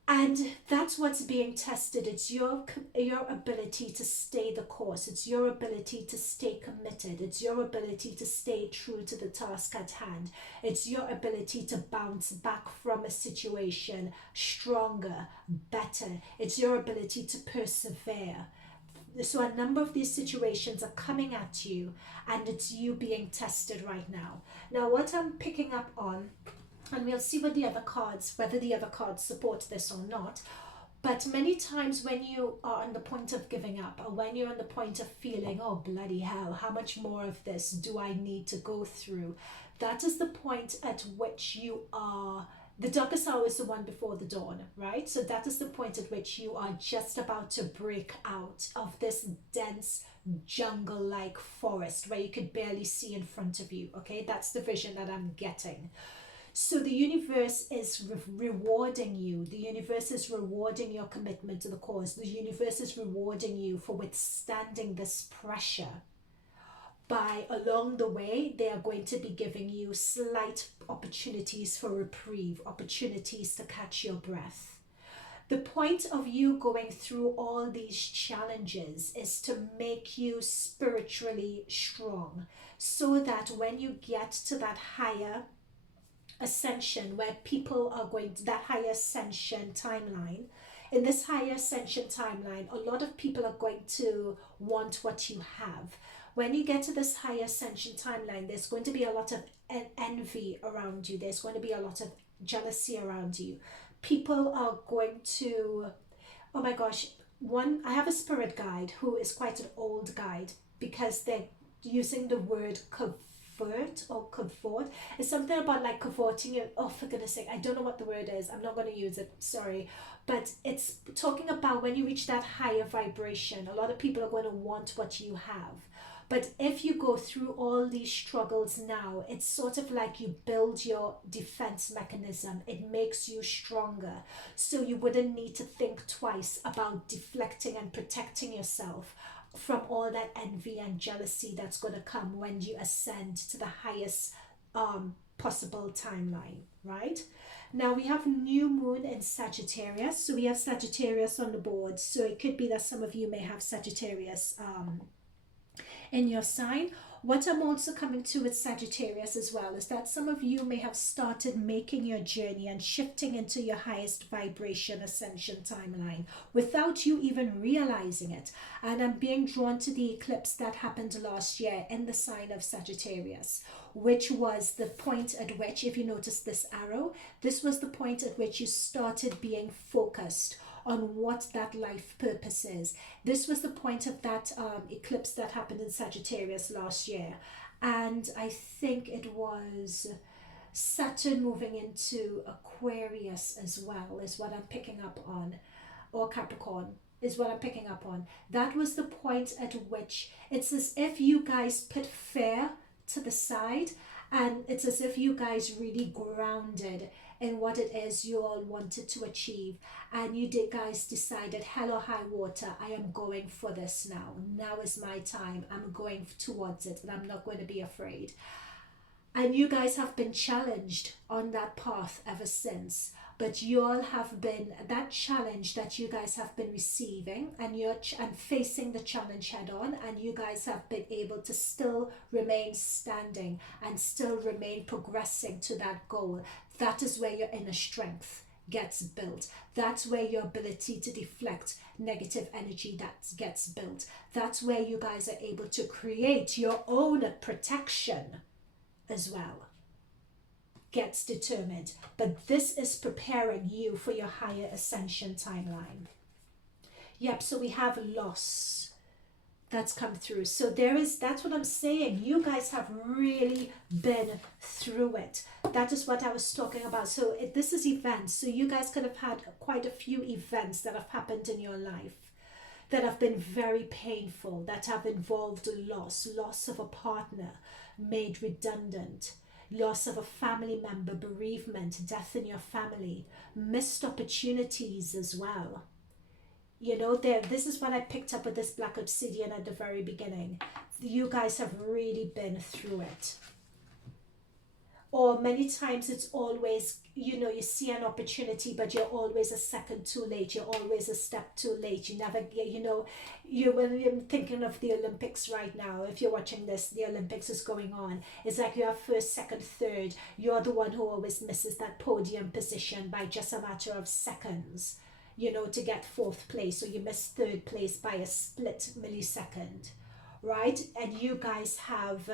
And that's what's being tested. It's your ability to stay the course. It's your ability to stay committed. It's your ability to stay true to the task at hand. It's your ability to bounce back from a situation stronger, better. It's your ability to persevere. So a number of these situations are coming at you, and it's you being tested right now. Now, what I'm picking up on, and we'll see what whether the other cards support this or not. But many times when you are on the point of giving up, or when you're on the point of feeling, oh bloody hell, how much more of this do I need to go through? That is the point at which you are, the darkest hour is the one before the dawn, right? So that is the point at which you are just about to break out of this dense jungle-like forest where you could barely see in front of you, okay? That's the vision that I'm getting. So the universe is rewarding you. The universe is rewarding your commitment to the cause. The universe is rewarding you for withstanding this pressure. By along the way, they are going to be giving you slight opportunities for reprieve, opportunities to catch your breath. The point of you going through all these challenges is to make you spiritually strong, so that when you get to that higher ascension, where people are going to that higher ascension timeline, in this higher ascension timeline, a lot of people are going to want what you have. When you get to this higher ascension timeline, there's going to be a lot of envy around you. There's going to be a lot of jealousy around you. People are going to, oh my gosh, I have a spirit guide who is quite an old guide, because they're using the word cavort or cavort. It's something about like cavorting it. Oh, for goodness sake, I don't know what the word is. I'm not going to use it, sorry. But it's talking about when you reach that higher vibration, a lot of people are going to want what you have. But if you go through all these struggles now, it's sort of like you build your defense mechanism. It makes you stronger. So you wouldn't need to think twice about deflecting and protecting yourself from all that envy and jealousy that's going to come when you ascend to the highest possible timeline, right? Now we have new moon in Sagittarius. So we have Sagittarius on the board. So it could be that some of you may have Sagittarius in your sign. What I'm also coming to with Sagittarius as well is that some of you may have started making your journey and shifting into your highest vibration ascension timeline without you even realizing it. And I'm being drawn to the eclipse that happened last year in the sign of Sagittarius, which was the point at which, if you notice this arrow, this was the point at which you started being focused on what that life purpose is. This was the point of that eclipse that happened in Sagittarius last year. And I think it was Saturn moving into Aquarius as well, is what I'm picking up on, or Capricorn is what I'm picking up on. That was the point at which it's as if you guys put fear to the side, and it's as if you guys really grounded in what it is you all wanted to achieve, and you guys decided, hell or high water, I am going for this now. Now is my time. I'm going towards it, and I'm not going to be afraid. And you guys have been challenged on that path ever since. But you all have been, that challenge that you guys have been receiving, and you're facing the challenge head on, and you guys have been able to still remain standing and still remain progressing to that goal. That is where your inner strength gets built. That's where your ability to deflect negative energy that gets built. That's where you guys are able to create your own protection as well. Gets determined. But this is preparing you for your higher ascension timeline. Yep, so we have loss that's come through. So that's what I'm saying. You guys have really been through it. That is what I was talking about. So this is events. So you guys could have had quite a few events that have happened in your life that have been very painful, that have involved loss of a partner made redundant, loss of a family member, bereavement, death in your family, missed opportunities as well. You know, this is what I picked up with this black obsidian at the very beginning. You guys have really been through it. Or many times it's always, you know, you see an opportunity, but you're always a second too late. You're always a step too late. You never, you know, when you're thinking of the Olympics right now, if you're watching this, the Olympics is going on. It's like you have first, second, third. You're the one who always misses that podium position by just a matter of seconds, you know, to get fourth place. So you miss third place by a split millisecond, right? And you guys have,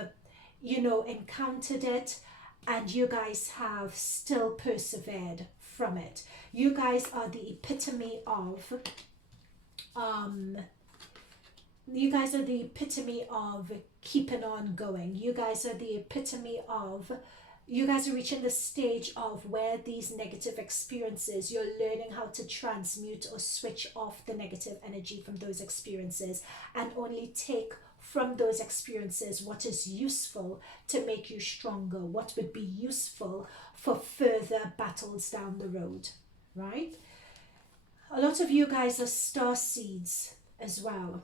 you know, encountered it. And you guys have still persevered from it. You guys are the epitome of keeping on going. You guys are the epitome of, you guys are reaching the stage of where these negative experiences, you're learning how to transmute or switch off the negative energy from those experiences and only take from those experiences what is useful to make you stronger, what would be useful for further battles down the road, right? A lot of you guys are star seeds as well,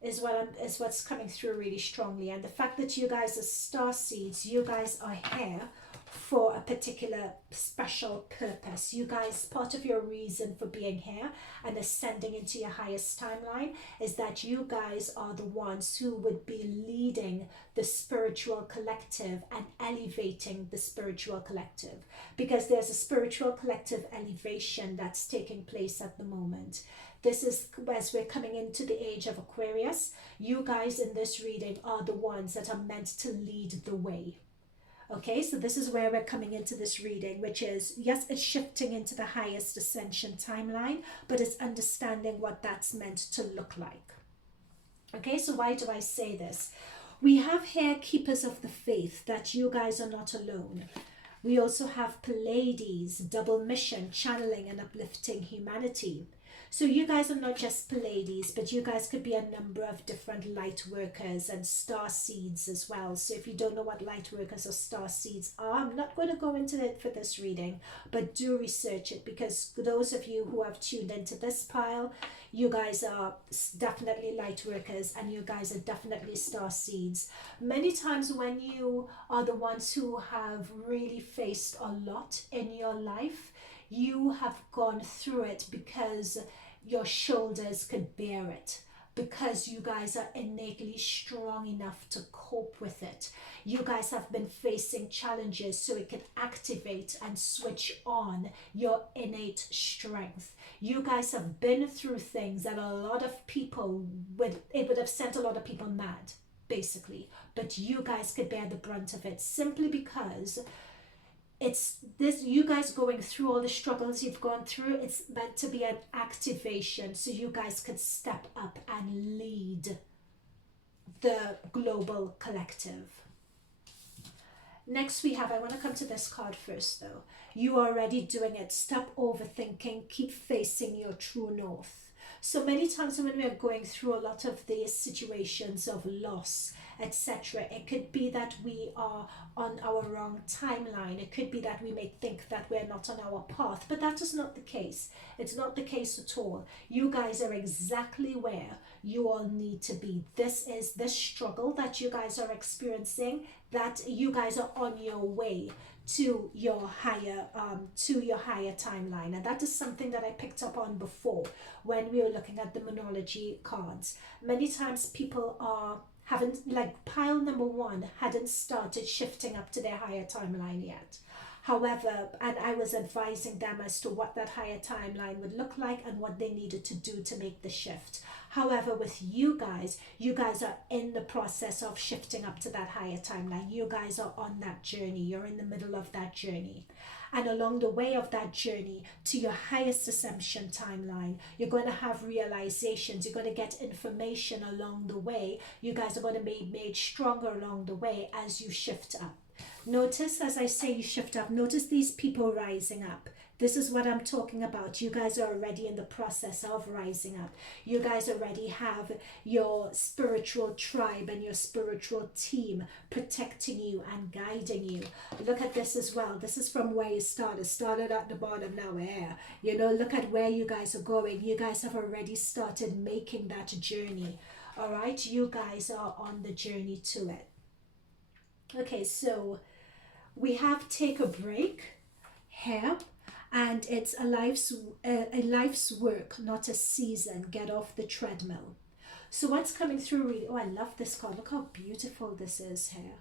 is what's coming through really strongly. And the fact that you guys are star seeds, you guys are here for a particular special purpose. You guys, part of your reason for being here and ascending into your highest timeline is that you guys are the ones who would be leading the spiritual collective and elevating the spiritual collective, because there's a spiritual collective elevation that's taking place at the moment. This is, as we're coming into the age of Aquarius, you guys in this reading are the ones that are meant to lead the way. Okay, so this is where we're coming into this reading, which is, yes, it's shifting into the highest ascension timeline, but it's understanding what that's meant to look like. Okay, so why do I say this? We have here keepers of the faith, that you guys are not alone. We also have Pleiades, double mission, channeling and uplifting humanity. So you guys are not just Pleiades, but you guys could be a number of different light workers and star seeds as well. So if you don't know what light workers or star seeds are, I'm not going to go into it for this reading, but do research it, because those of you who have tuned into this pile, you guys are definitely light workers and you guys are definitely star seeds. Many times when you are the ones who have really faced a lot in your life, you have gone through it because your shoulders could bear it, because you guys are innately strong enough to cope with it. You guys have been facing challenges so it can activate and switch on your innate strength. You guys have been through things that a lot of people it would have sent a lot of people mad, basically, but you guys could bear the brunt of it simply because it's this, you guys going through all the struggles you've gone through, it's meant to be an activation so you guys could step up and lead the global collective. Next we have, I want to come to this card first though. You are already doing it. Stop overthinking, keep facing your true north. So many times when we are going through a lot of these situations of loss, etc., it could be that we are on our wrong timeline. It could be that we may think that we're not on our path, but that is not the case. It's not the case at all. You guys are exactly where you all need to be. This is this struggle that you guys are experiencing, that you guys are on your way to your higher timeline. And that is something that I picked up on before when we were looking at the monology cards. Many times people haven't, like pile number one hadn't started shifting up to their higher timeline yet. However, and I was advising them as to what that higher timeline would look like and what they needed to do to make the shift. However, with you guys are in the process of shifting up to that higher timeline. You guys are on that journey. You're in the middle of that journey. And along the way of that journey to your highest ascension timeline, you're going to have realizations. You're going to get information along the way. You guys are going to be made stronger along the way as you shift up. Notice, as I say, you shift up. Notice these people rising up. This is what I'm talking about. You guys are already in the process of rising up. You guys already have your spiritual tribe and your spiritual team protecting you and guiding you. Look at this as well. This is from where you started. Started at the bottom, now here. You know, look at where you guys are going. You guys have already started making that journey. All right, you guys are on the journey to it. Okay, so we have take a break here, and it's a life's work, not a season. Get off the treadmill. So what's coming through really, oh, I love this card. Look how beautiful this is here.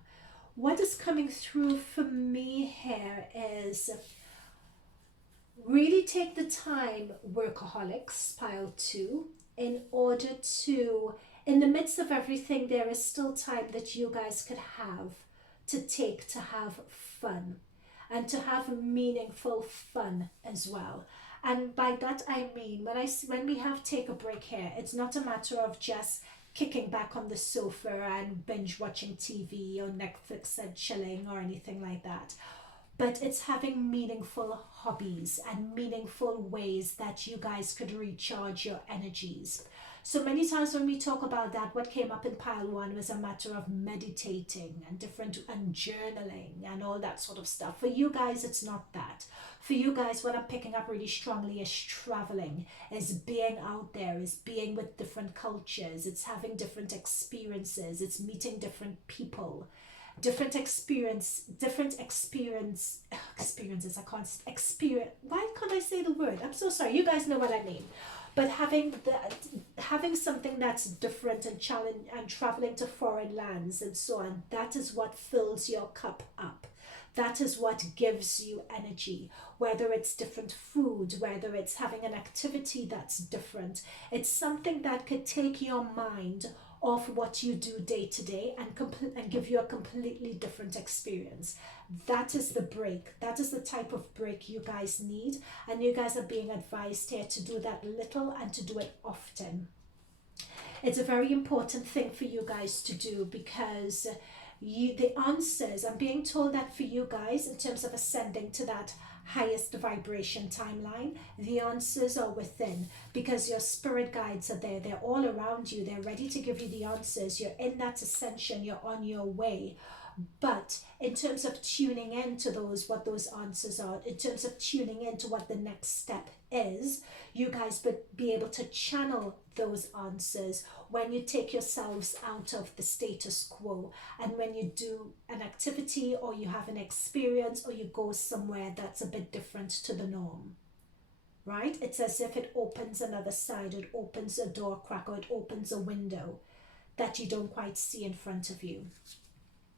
What is coming through for me here is really take the time, workaholics, pile 2, in order to, in the midst of everything, there is still time that you guys could have to take to have fun and to have meaningful fun as well. And by that I mean, when we have take a break here, it's not a matter of just kicking back on the sofa and binge watching TV or Netflix and chilling or anything like that. But it's having meaningful hobbies and meaningful ways that you guys could recharge your energies. So many times when we talk about that, what came up in pile 1 was a matter of meditating and journaling and all that sort of stuff. For you guys, it's not that. For you guys, what I'm picking up really strongly is traveling, is being out there, is being with different cultures, it's having different experiences, it's meeting different people. Different experiences. Why can't I say the word? I'm so sorry. You guys know what I mean. But having something that's different and challenge and traveling to foreign lands and so on, that is what fills your cup up. That is what gives you energy, whether it's different food, whether it's having an activity that's different. It's something that could take your mind off what you do day to day and give you a completely different experience. That is the break. That is the type of break you guys need, and you guys are being advised here to do that little and to do it often. It's a very important thing for you guys to do, because the answers, I'm being told that for you guys, in terms of ascending to that highest vibration timeline. The answers are within, because your spirit guides are there. They're all around you. They're ready to give you the answers. You're in that ascension. You're on your way. But in terms of tuning in to those, what those answers are, in terms of tuning into what the next step is, you guys would be able to channel those answers when you take yourselves out of the status quo, and when you do an activity, or you have an experience, or you go somewhere that's a bit different to the norm. Right? It's as if it opens another side, it opens a door crack, or it opens a window that you don't quite see in front of you.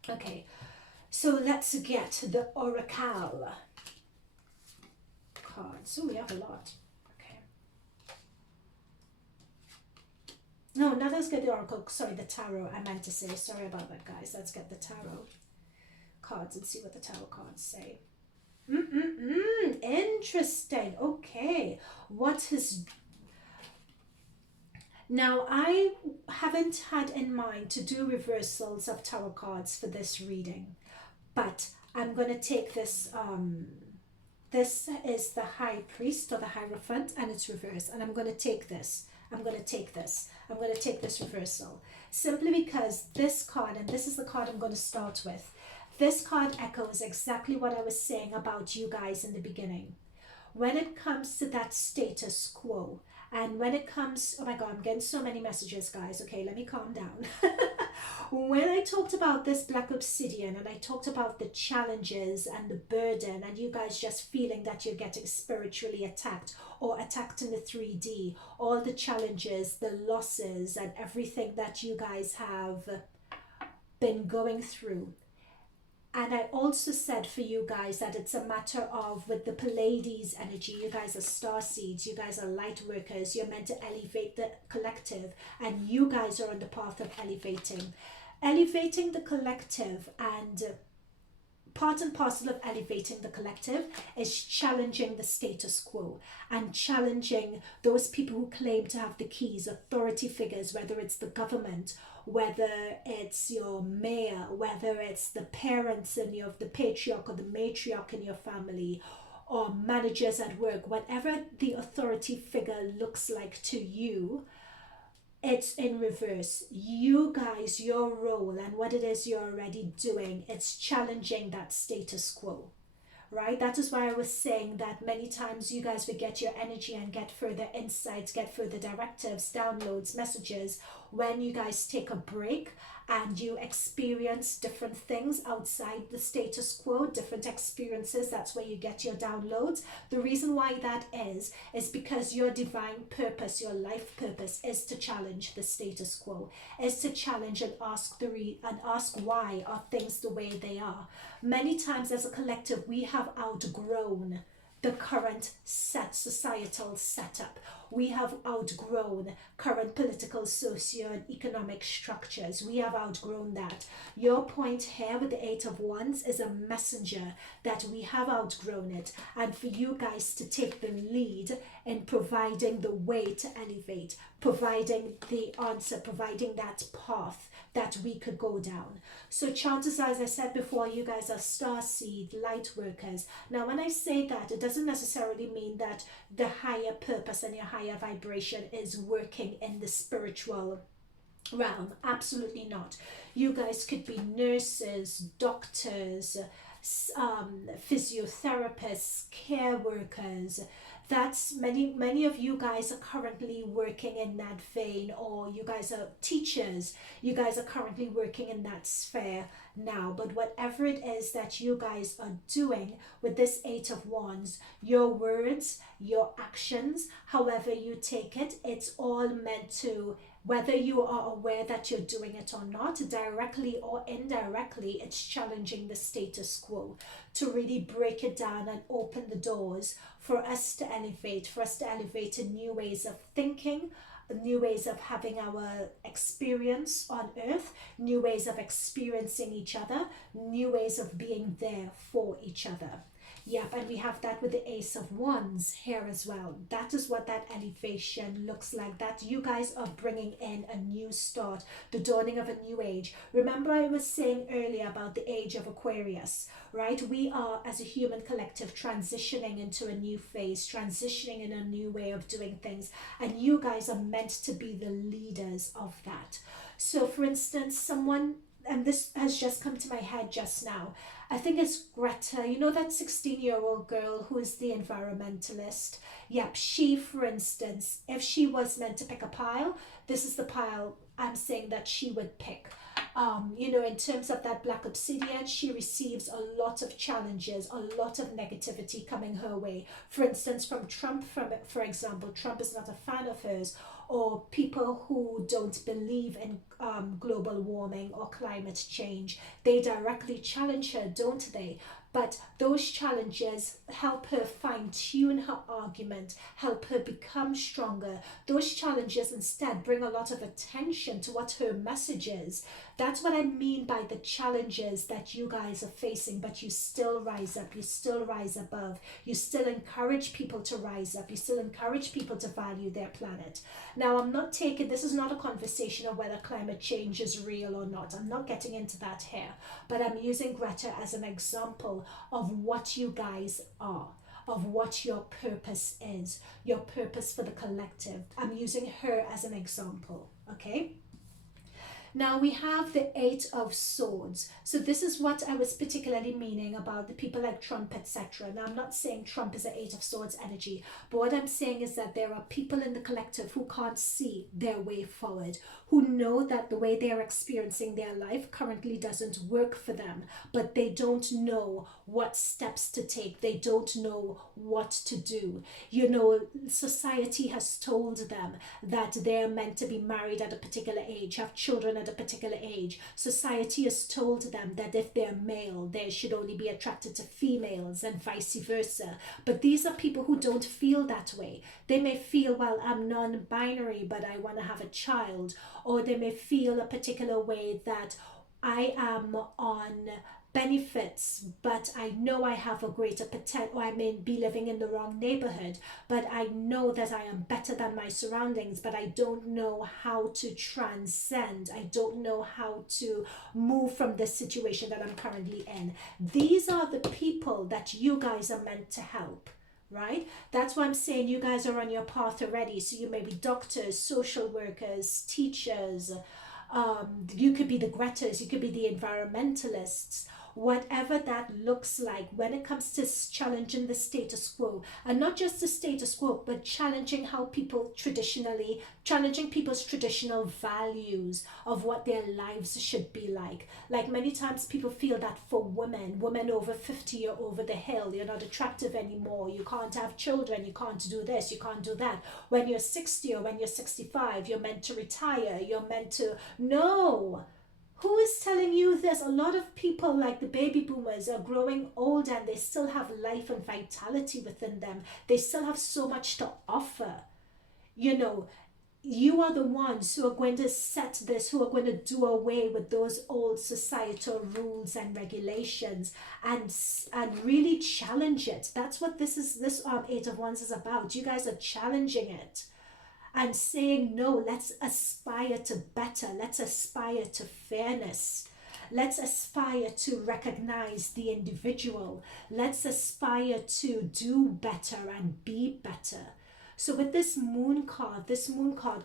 Okay, so let's get the Oracle cards. So we have a lot. Okay. No, not let's get the Oracle, sorry, the Tarot, I meant to say. Sorry about that, guys. Let's get the Tarot cards and see what the Tarot cards say. Interesting. Okay. What is... Now, I haven't had in mind to do reversals of tarot cards for this reading, but I'm going to take this, this is the High Priest, or the Hierophant, and it's reversed, and I'm going to take this. I'm going to take this reversal, simply because this card, and this is the card I'm going to start with, this card echoes exactly what I was saying about you guys in the beginning. When it comes to that status quo, and when it comes, oh my God, I'm getting so many messages, guys. Okay, let me calm down. When I talked about this black obsidian, and I talked about the challenges and the burden, and you guys just feeling that you're getting spiritually attacked, or attacked in the 3D, all the challenges, the losses, and everything that you guys have been going through. And I also said for you guys that it's a matter of, with the Pleiades energy, you guys are star seeds, you guys are light workers, you're meant to elevate the collective, and you guys are on the path of elevating the collective. And part and parcel of elevating the collective is challenging the status quo, and challenging those people who claim to have the keys, authority figures, whether it's the government, whether it's your mayor, whether it's the parents in your, the patriarch or the matriarch in your family, or managers at work, whatever the authority figure looks like to you, it's in reverse. You guys, your role and what it is you're already doing, it's challenging that status quo. Right? That is why I was saying that many times you guys would get your energy and get further insights, get further directives, downloads, messages when you guys take a break and you experience different things outside the status quo, different experiences. That's where you get your downloads. The reason why that is because your divine purpose, your life purpose, is to challenge the status quo, is to challenge and ask ask why are things the way they are. Many times as a collective, we have outgrown the current societal setup. We have outgrown current political, socio and economic structures. We have outgrown that. Your point here with the Eight of Wands is a messenger that we have outgrown it, and for you guys to take the lead in providing the way to elevate, providing the answer, providing that path that we could go down. So chances are, as I said before, you guys are starseed, light workers. Now when I say that, it doesn't necessarily mean that the higher purpose and your higher vibration is working in the spiritual realm. Absolutely not. You guys could be nurses, doctors, physiotherapists, care workers. That's many of you guys are currently working in that vein, or you guys are teachers, you guys are currently working in that sphere now. But whatever it is that you guys are doing with this Eight of Wands, your words, your actions, however you take it, it's all meant to, whether you are aware that you're doing it or not, directly or indirectly, it's challenging the status quo, to really break it down and open the doors for us to elevate in new ways of thinking, new ways of having our experience on earth, new ways of experiencing each other, new ways of being there for each other. Yep, and we have that with the Ace of Wands here as well. That is what that elevation looks like. That you guys are bringing in a new start, the dawning of a new age. Remember I was saying earlier about the age of Aquarius, right? We are, as a human collective, transitioning into a new phase, transitioning in a new way of doing things. And you guys are meant to be the leaders of that. So for instance, someone, and this has just come to my head just now, I think it's Greta, you know, that 16-year-old girl who is the environmentalist. Yep, she, for instance, if she was meant to pick a pile, this is the pile I'm saying that she would pick. You know, in terms of that black obsidian, she receives a lot of challenges, a lot of negativity coming her way. For instance, from Trump, for example, Trump is not a fan of hers, or people who don't believe in global warming or climate change. They directly challenge her, don't they? But those challenges help her fine-tune her argument, help her become stronger. Those challenges instead bring a lot of attention to what her message is. That's what I mean by the challenges that you guys are facing, but you still rise up, you still rise above, you still encourage people to rise up, you still encourage people to value their planet. Now, I'm not taking, this is not a conversation of whether climate change is real or not. I'm not getting into that here, but I'm using Greta as an example of what you guys are, of what your purpose is, your purpose for the collective. I'm using her as an example, okay? Now we have the Eight of Swords. So this is what I was particularly meaning about the people like Trump, etc. Now I'm not saying Trump is the Eight of Swords energy, but what I'm saying is that there are people in the collective who can't see their way forward, who know that the way they're experiencing their life currently doesn't work for them, but they don't know what steps to take. They don't know what to do. You know, society has told them that they're meant to be married at a particular age, have children at a particular age. Society has told them that if they're male, they should only be attracted to females and vice versa. But these are people who don't feel that way. They may feel, well, I'm non-binary, but I want to have a child. Or they may feel a particular way that I am on benefits, but I know I have a greater potential, or I may be living in the wrong neighborhood, but I know that I am better than my surroundings, but I don't know how to transcend. I don't know how to move from the situation that I'm currently in. These are the people that you guys are meant to help. Right? That's why I'm saying you guys are on your path already. So you may be doctors, social workers, teachers, you could be the Gretas, you could be the environmentalists, whatever that looks like when it comes to challenging the status quo. And not just the status quo, but challenging how people traditionally, challenging people's traditional values of what their lives should be like. Like many times people feel that for women over 50, you're over the hill, you're not attractive anymore, you can't have children, you can't do this, you can't do that. When you're 60 or when you're 65, you're meant to retire, you're meant to... No! Who is telling you this? A lot of people like the baby boomers are growing old and they still have life and vitality within them. They still have so much to offer. You know, you are the ones who are going to set this, who are going to do away with those old societal rules and regulations and really challenge it. That's what this Eight of Wands is about. You guys are challenging it and saying, no, let's aspire to better. Let's aspire to fairness. Let's aspire to recognize the individual. Let's aspire to do better and be better. So with this moon card,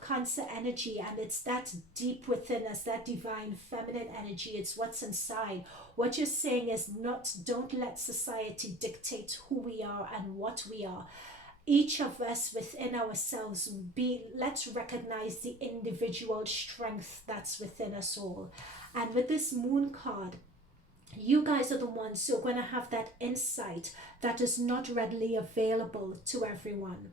Cancer energy, and it's that deep within us, that divine feminine energy, it's what's inside. What you're saying is don't let society dictate who we are and what we are. Each of us within ourselves, let's recognize the individual strength that's within us all. And with this moon card, you guys are the ones who are going to have that insight that is not readily available to everyone.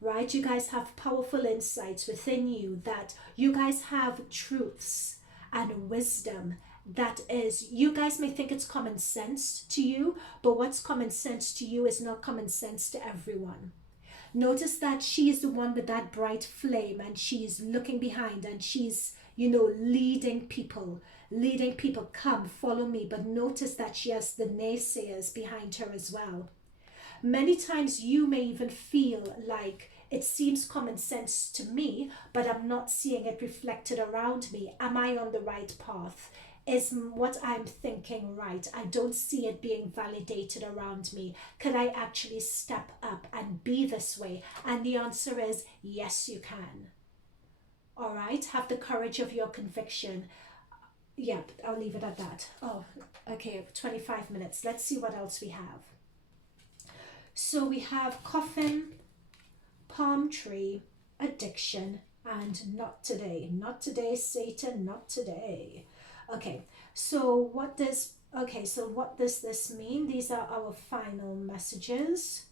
Right? You guys have powerful insights within you, that you guys have truths and wisdom that is, you guys may think it's common sense to you, but what's common sense to you is not common sense to everyone. Notice that she is the one with that bright flame, and she's looking behind, and she's, you know, leading people. leading people, come, follow me. But notice that she has the naysayers behind her as well. Many times you may even feel like it seems common sense to me, but I'm not seeing it reflected around me. Am I on the right path? Is what I'm thinking right? I don't see it being validated around me. Can I actually step up and be this way? And the answer is yes, you can. All right, have the courage of your conviction. Yep, I'll leave it at that. Oh, okay, 25 minutes. Let's see what else we have. So we have coffin, palm tree, addiction, and not today. Not today, Satan, not today. Okay, so what does this mean? These are our final messages.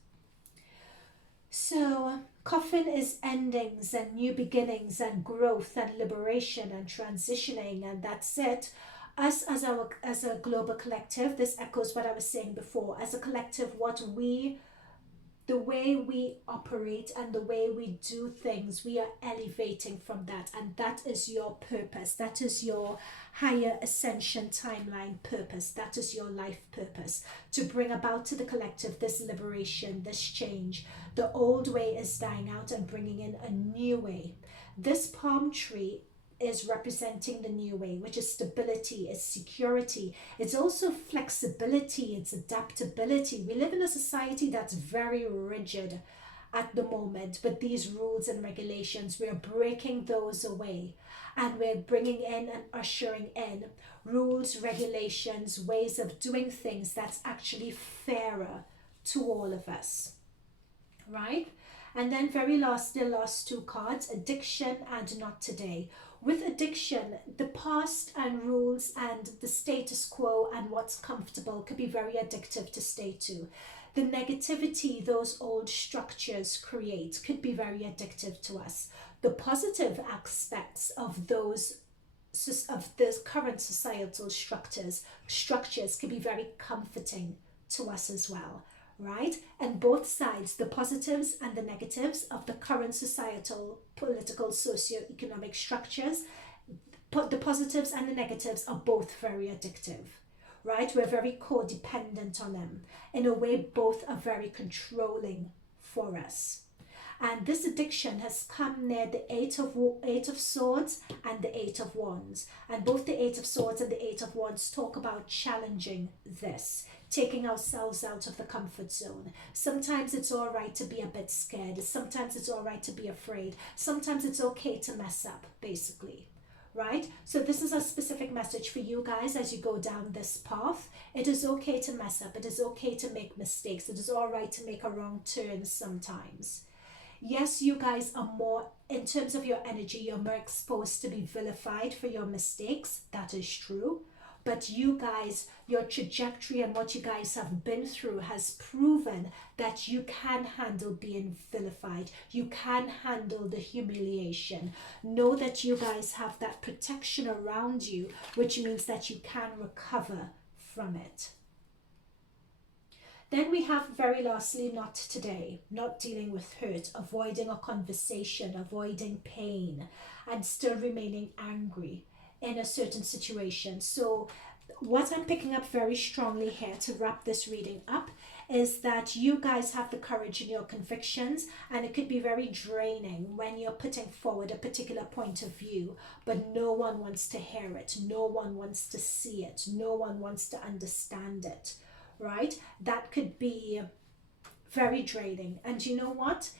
So coffin is endings and new beginnings and growth and liberation and transitioning, and that's it. Us as a global collective, this echoes what I was saying before. As a collective, the way we operate and the way we do things, we are elevating from that, and that is your purpose. That is your higher ascension timeline purpose. That is your life purpose, to bring about to the collective this liberation, this change. The old way is dying out and bringing in a new way. This palm tree is representing the new way, which is stability, is security. It's also flexibility, it's adaptability. We live in a society that's very rigid at the moment, but these rules and regulations, we're breaking those away, and we're bringing in and ushering in rules, regulations, ways of doing things that's actually fairer to all of us, right? And then very last, the last two cards, addiction and not today. With addiction, the past and rules and the status quo and what's comfortable could be very addictive to stay to. The negativity those old structures create could be very addictive to us. The positive aspects of those current societal structures can be very comforting to us as well, right? And both sides, the positives and the negatives of the current societal, political, socio-economic structures, the positives and the negatives are both very addictive, right? We're very codependent on them. In a way, both are very controlling for us. And this addiction has come near the Eight of Swords and the Eight of Wands. And both the Eight of Swords and the Eight of Wands talk about challenging this, taking ourselves out of the comfort zone. Sometimes it's all right to be a bit scared. Sometimes it's all right to be afraid. Sometimes it's okay to mess up, basically. Right? So this is a specific message for you guys as you go down this path. It is okay to mess up. It is okay to make mistakes. It is all right to make a wrong turn sometimes. Yes, you guys are more, in terms of your energy, you're more exposed to be vilified for your mistakes. That is true. But you guys, your trajectory and what you guys have been through has proven that you can handle being vilified. You can handle the humiliation. Know that you guys have that protection around you, which means that you can recover from it. Then we have, very lastly, not today, not dealing with hurt, avoiding a conversation, avoiding pain, and still remaining angry in a certain situation. So what I'm picking up very strongly here to wrap this reading up is that you guys have the courage in your convictions, and it could be very draining when you're putting forward a particular point of view, but no one wants to hear it, no one wants to see it, no one wants to understand it, right? That could be very draining. And you know what?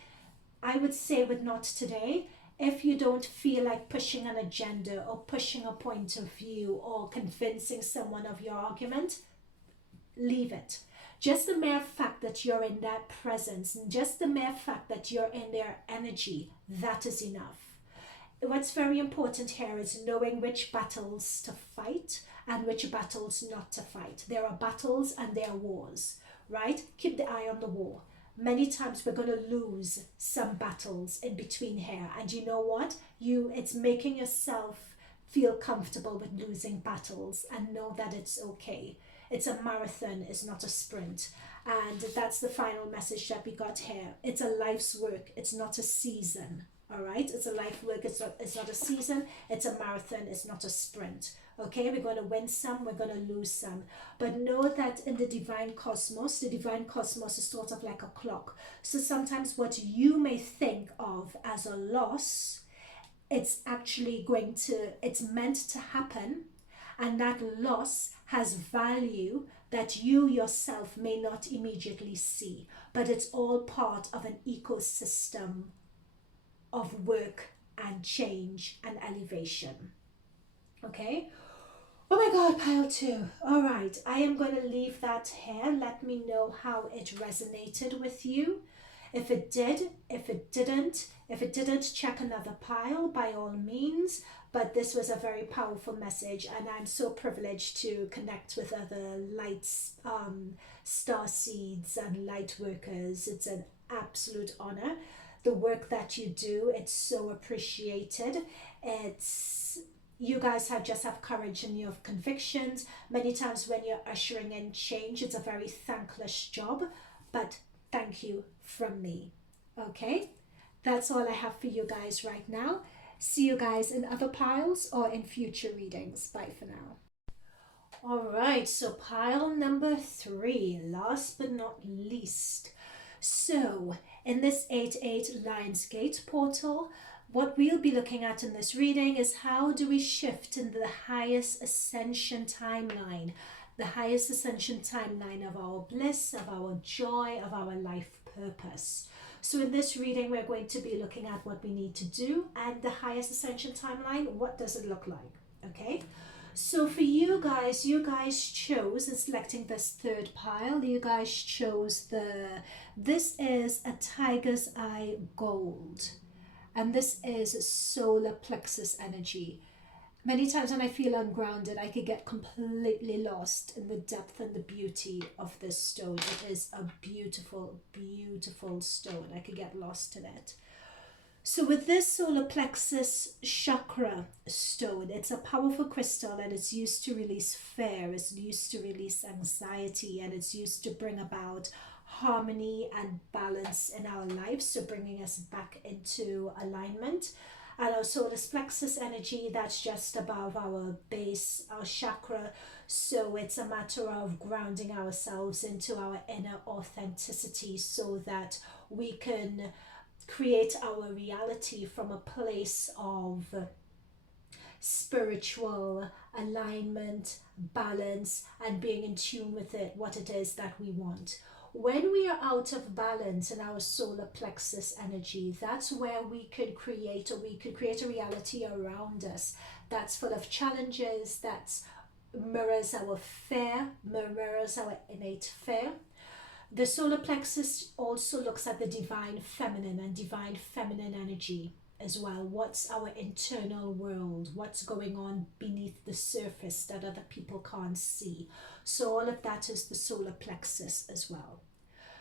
I would say with not today, if you don't feel like pushing an agenda or pushing a point of view or convincing someone of your argument, leave it. Just the mere fact that you're in that presence, and just the mere fact that you're in their energy, that is enough. What's very important here is knowing which battles to fight and which battles not to fight. There are battles and there are wars, right? Keep the eye on the war. Many times we're going to lose some battles in between here, and you know what? It's making yourself feel comfortable with losing battles and know that it's okay. It's a marathon, it's not a sprint. And that's the final message that we got here. It's a life's work, it's not a season. All right, it's a life work. It's not a season. It's a marathon. It's not a sprint. Okay, we're going to win some, we're going to lose some. But know that in the divine cosmos is sort of like a clock. So sometimes what you may think of as a loss, it's actually it's meant to happen. And that loss has value that you yourself may not immediately see. But it's all part of an ecosystem of work and change and elevation. Okay? Oh my God, pile two. All right, I am going to leave that here. Let me know how it resonated with you. If it did, if it didn't, check another pile by all means. But this was a very powerful message, and I'm so privileged to connect with other light star seeds and light workers. It's an absolute honor. The work that you do, it's so appreciated. You guys just have courage in your convictions. Many times when you're ushering in change, it's a very thankless job, but thank you from me. Okay, that's all I have for you guys right now. See you guys in other piles or in future readings. Bye for now. All right, so pile number 3, last but not least. So in this 8/8 Lionsgate portal, what we'll be looking at in this reading is how do we shift into the highest ascension timeline, of our bliss, of our joy, of our life purpose. So in this reading, we're going to be looking at what we need to do and the highest ascension timeline. What does it look like? Okay. So for you guys chose, in selecting this third pile, you guys chose this is a tiger's eye gold. And this is solar plexus energy. Many times when I feel ungrounded, I could get completely lost in the depth and the beauty of this stone. It is a beautiful, beautiful stone. I could get lost in it. So with this solar plexus chakra stone, it's a powerful crystal, and it's used to release fear, it's used to release anxiety, and it's used to bring about harmony and balance in our lives, so bringing us back into alignment. And our solar plexus energy, that's just above our base, our chakra, so it's a matter of grounding ourselves into our inner authenticity so that we can create our reality from a place of spiritual alignment, balance, and being in tune with it, what it is that we want. When we are out of balance in our solar plexus energy, that's where we could create a reality around us that's full of challenges, that mirrors our fear, mirrors our innate fear. The solar plexus also looks at the divine feminine and divine feminine energy as well. What's our internal world? What's going on beneath the surface that other people can't see? So all of that is the solar plexus as well.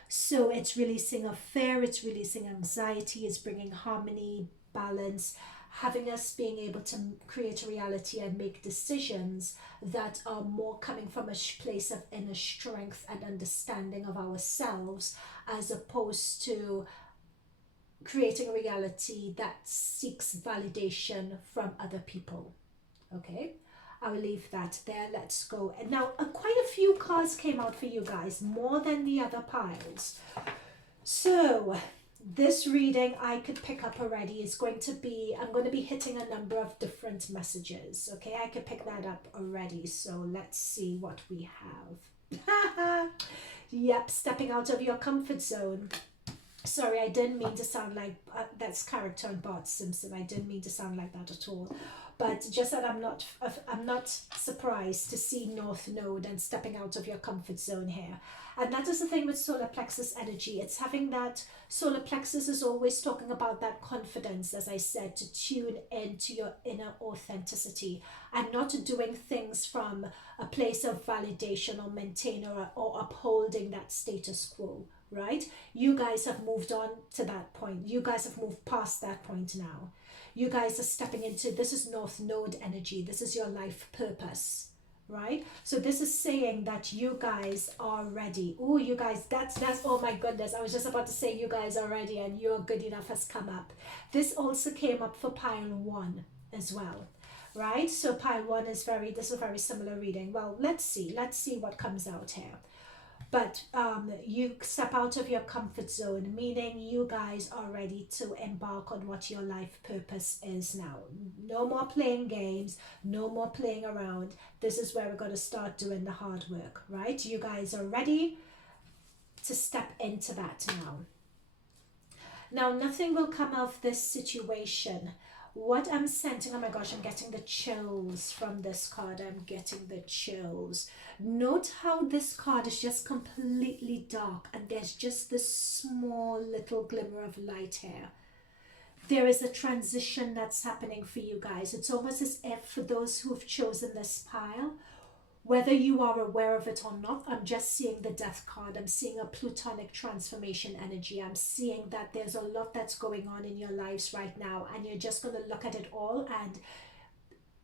So it's releasing of fear, it's releasing anxiety, it's bringing harmony, balance, having us being able to create a reality and make decisions that are more coming from a place of inner strength and understanding of ourselves, as opposed to creating a reality that seeks validation from other people. Okay, I'll leave that there. Let's go. And now quite a few cards came out for you guys, more than the other piles. So this reading I could pick up already is going to be, I'm going to be hitting a number of different messages. Okay, I could pick that up already. So let's see what we have. Yep, stepping out of your comfort zone. Sorry, I didn't mean to sound like that's character on Bart Simpson. I didn't mean to sound like that at all. But just that I'm not surprised to see North Node and stepping out of your comfort zone here. And that is the thing with solar plexus energy. It's having that, solar plexus is always talking about that confidence, as I said, to tune into your inner authenticity and not doing things from a place of validation or maintain or upholding that status quo, right? You guys have moved on to that point. You guys have moved past that point now. You guys are stepping into, this is North Node energy. This is your life purpose, right? So this is saying that you guys are ready. Oh, you guys, that's, oh my goodness, I was just about to say you guys are ready and you're good enough has come up. This also came up for pile 1 as well, right? So pile 1 is this is a very similar reading. Well, let's see what comes out here. But you step out of your comfort zone, meaning you guys are ready to embark on what your life purpose is now. No more playing games, no more playing around. This is where we're going to start doing the hard work, right? You guys are ready to step into that now. Now, nothing will come of this situation. What I'm sensing, oh my gosh, I'm getting the chills from this card. I'm getting the chills. Note how this card is just completely dark and there's just this small little glimmer of light here. There is a transition that's happening for you guys. It's almost as if for those who have chosen this pile, whether you are aware of it or not, I'm just seeing the death card. I'm seeing a plutonic transformation energy. I'm seeing that there's a lot that's going on in your lives right now, and you're just going to look at it all. And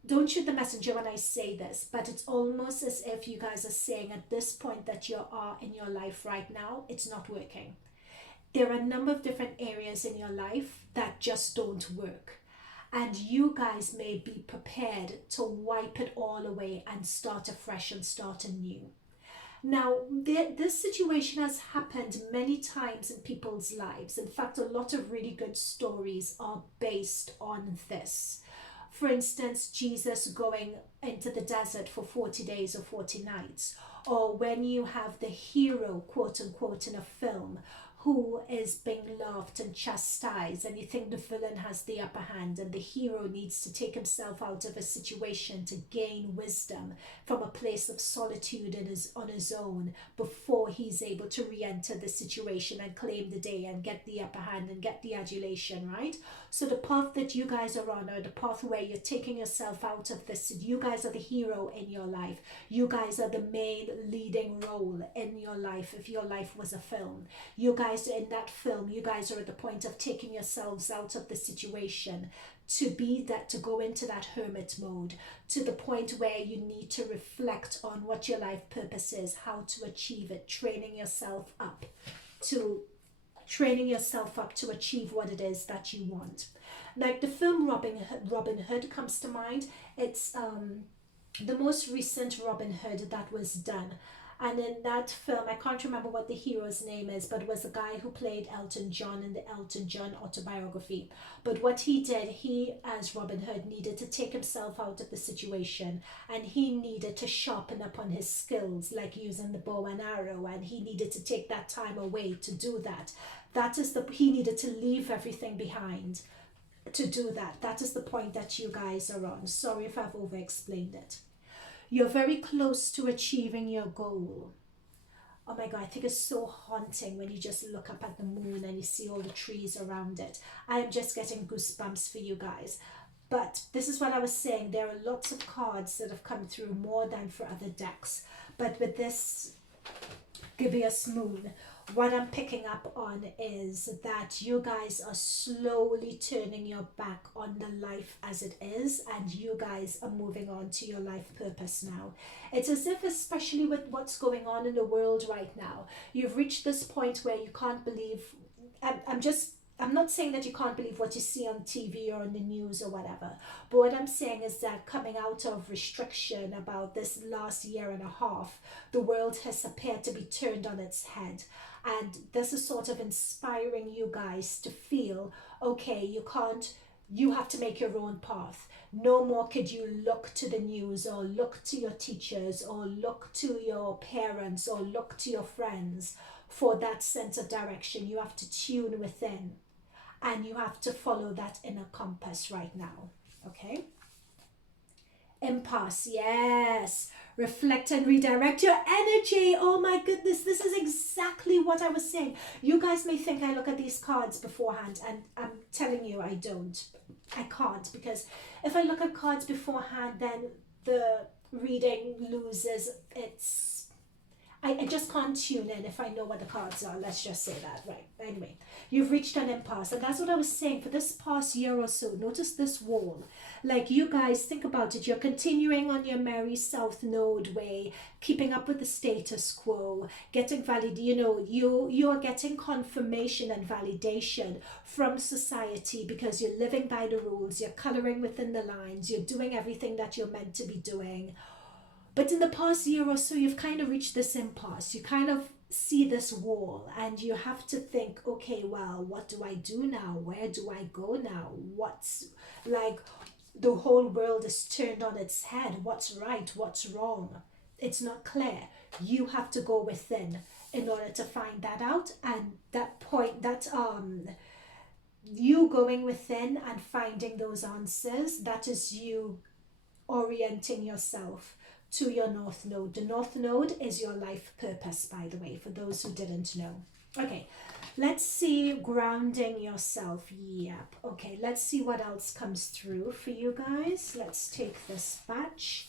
don't shoot the messenger when I say this, but it's almost as if you guys are saying at this point that you are in your life right now, it's not working. There are a number of different areas in your life that just don't work. And you guys may be prepared to wipe it all away and start afresh and start anew. Now, this situation has happened many times in people's lives. In fact, a lot of really good stories are based on this. For instance, Jesus going into the desert for 40 days or 40 nights. Or when you have the hero, quote unquote, in a film, who is being loved and chastised, and you think the villain has the upper hand and the hero needs to take himself out of a situation to gain wisdom from a place of solitude on his own before he's able to re-enter the situation and claim the day and get the upper hand and get the adulation, right? So the path that you guys are on, or the path where you're taking yourself out of this, you guys are the hero in your life. You guys are the main leading role in your life if your life was a film. You guys in that film, you guys are at the point of taking yourselves out of the situation to go into that hermit mode, to the point where you need to reflect on what your life purpose is, how to achieve it, training yourself up to achieve what it is that you want. Like the film Robin Hood comes to mind. It's the most recent Robin Hood that was done. And in that film, I can't remember what the hero's name is, but it was the guy who played Elton John in the Elton John autobiography. But what he did, he, as Robin Hood, needed to take himself out of the situation, and he needed to sharpen up on his skills, like using the bow and arrow, and he needed to take that time away to do that. He needed to leave everything behind to do that. That is the point that you guys are on. Sorry if I've over-explained it. You're very close to achieving your goal. Oh my God, I think it's so haunting when you just look up at the moon and you see all the trees around it. I am just getting goosebumps for you guys. But this is what I was saying. There are lots of cards that have come through, more than for other decks. But with this gibbous moon, what I'm picking up on is that you guys are slowly turning your back on the life as it is, and you guys are moving on to your life purpose now. It's as if, especially with what's going on in the world right now, you've reached this point where you can't believe, I'm not saying that you can't believe what you see on TV or in the news or whatever, but what I'm saying is that coming out of restriction about this last year and a half, the world has appeared to be turned on its head. And this is sort of inspiring you guys to feel, okay, you have to make your own path. No more could you look to the news or look to your teachers or look to your parents or look to your friends for that sense of direction. You have to tune within. And you have to follow that inner compass right now, okay? Impasse, yes. Reflect and redirect your energy. Oh my goodness, this is exactly what I was saying. You guys may think I look at these cards beforehand, and I'm telling you I don't. I can't, because if I look at cards beforehand, then the reading loses its... I just can't tune in if I know what the cards are. Let's just say that. Right. Anyway, you've reached an impasse. And that's what I was saying for this past year or so. Notice this wall. Like, you guys, think about it. You're continuing on your merry South Node way, keeping up with the status quo, getting you are getting confirmation and validation from society because you're living by the rules, you're coloring within the lines, you're doing everything that you're meant to be doing. But in the past year or so, you've kind of reached this impasse. You kind of see this wall and you have to think, okay, well, what do I do now? Where do I go now? What's like, the whole world is turned on its head. What's right? What's wrong? It's not clear. You have to go within in order to find that out. And that point, that you going within and finding those answers, that is you orienting yourself to your North Node. The North Node is your life purpose, by the way, for those who didn't know. Okay, let's see, grounding yourself. Yep. Okay, let's see what else comes through for you guys. Let's take this batch.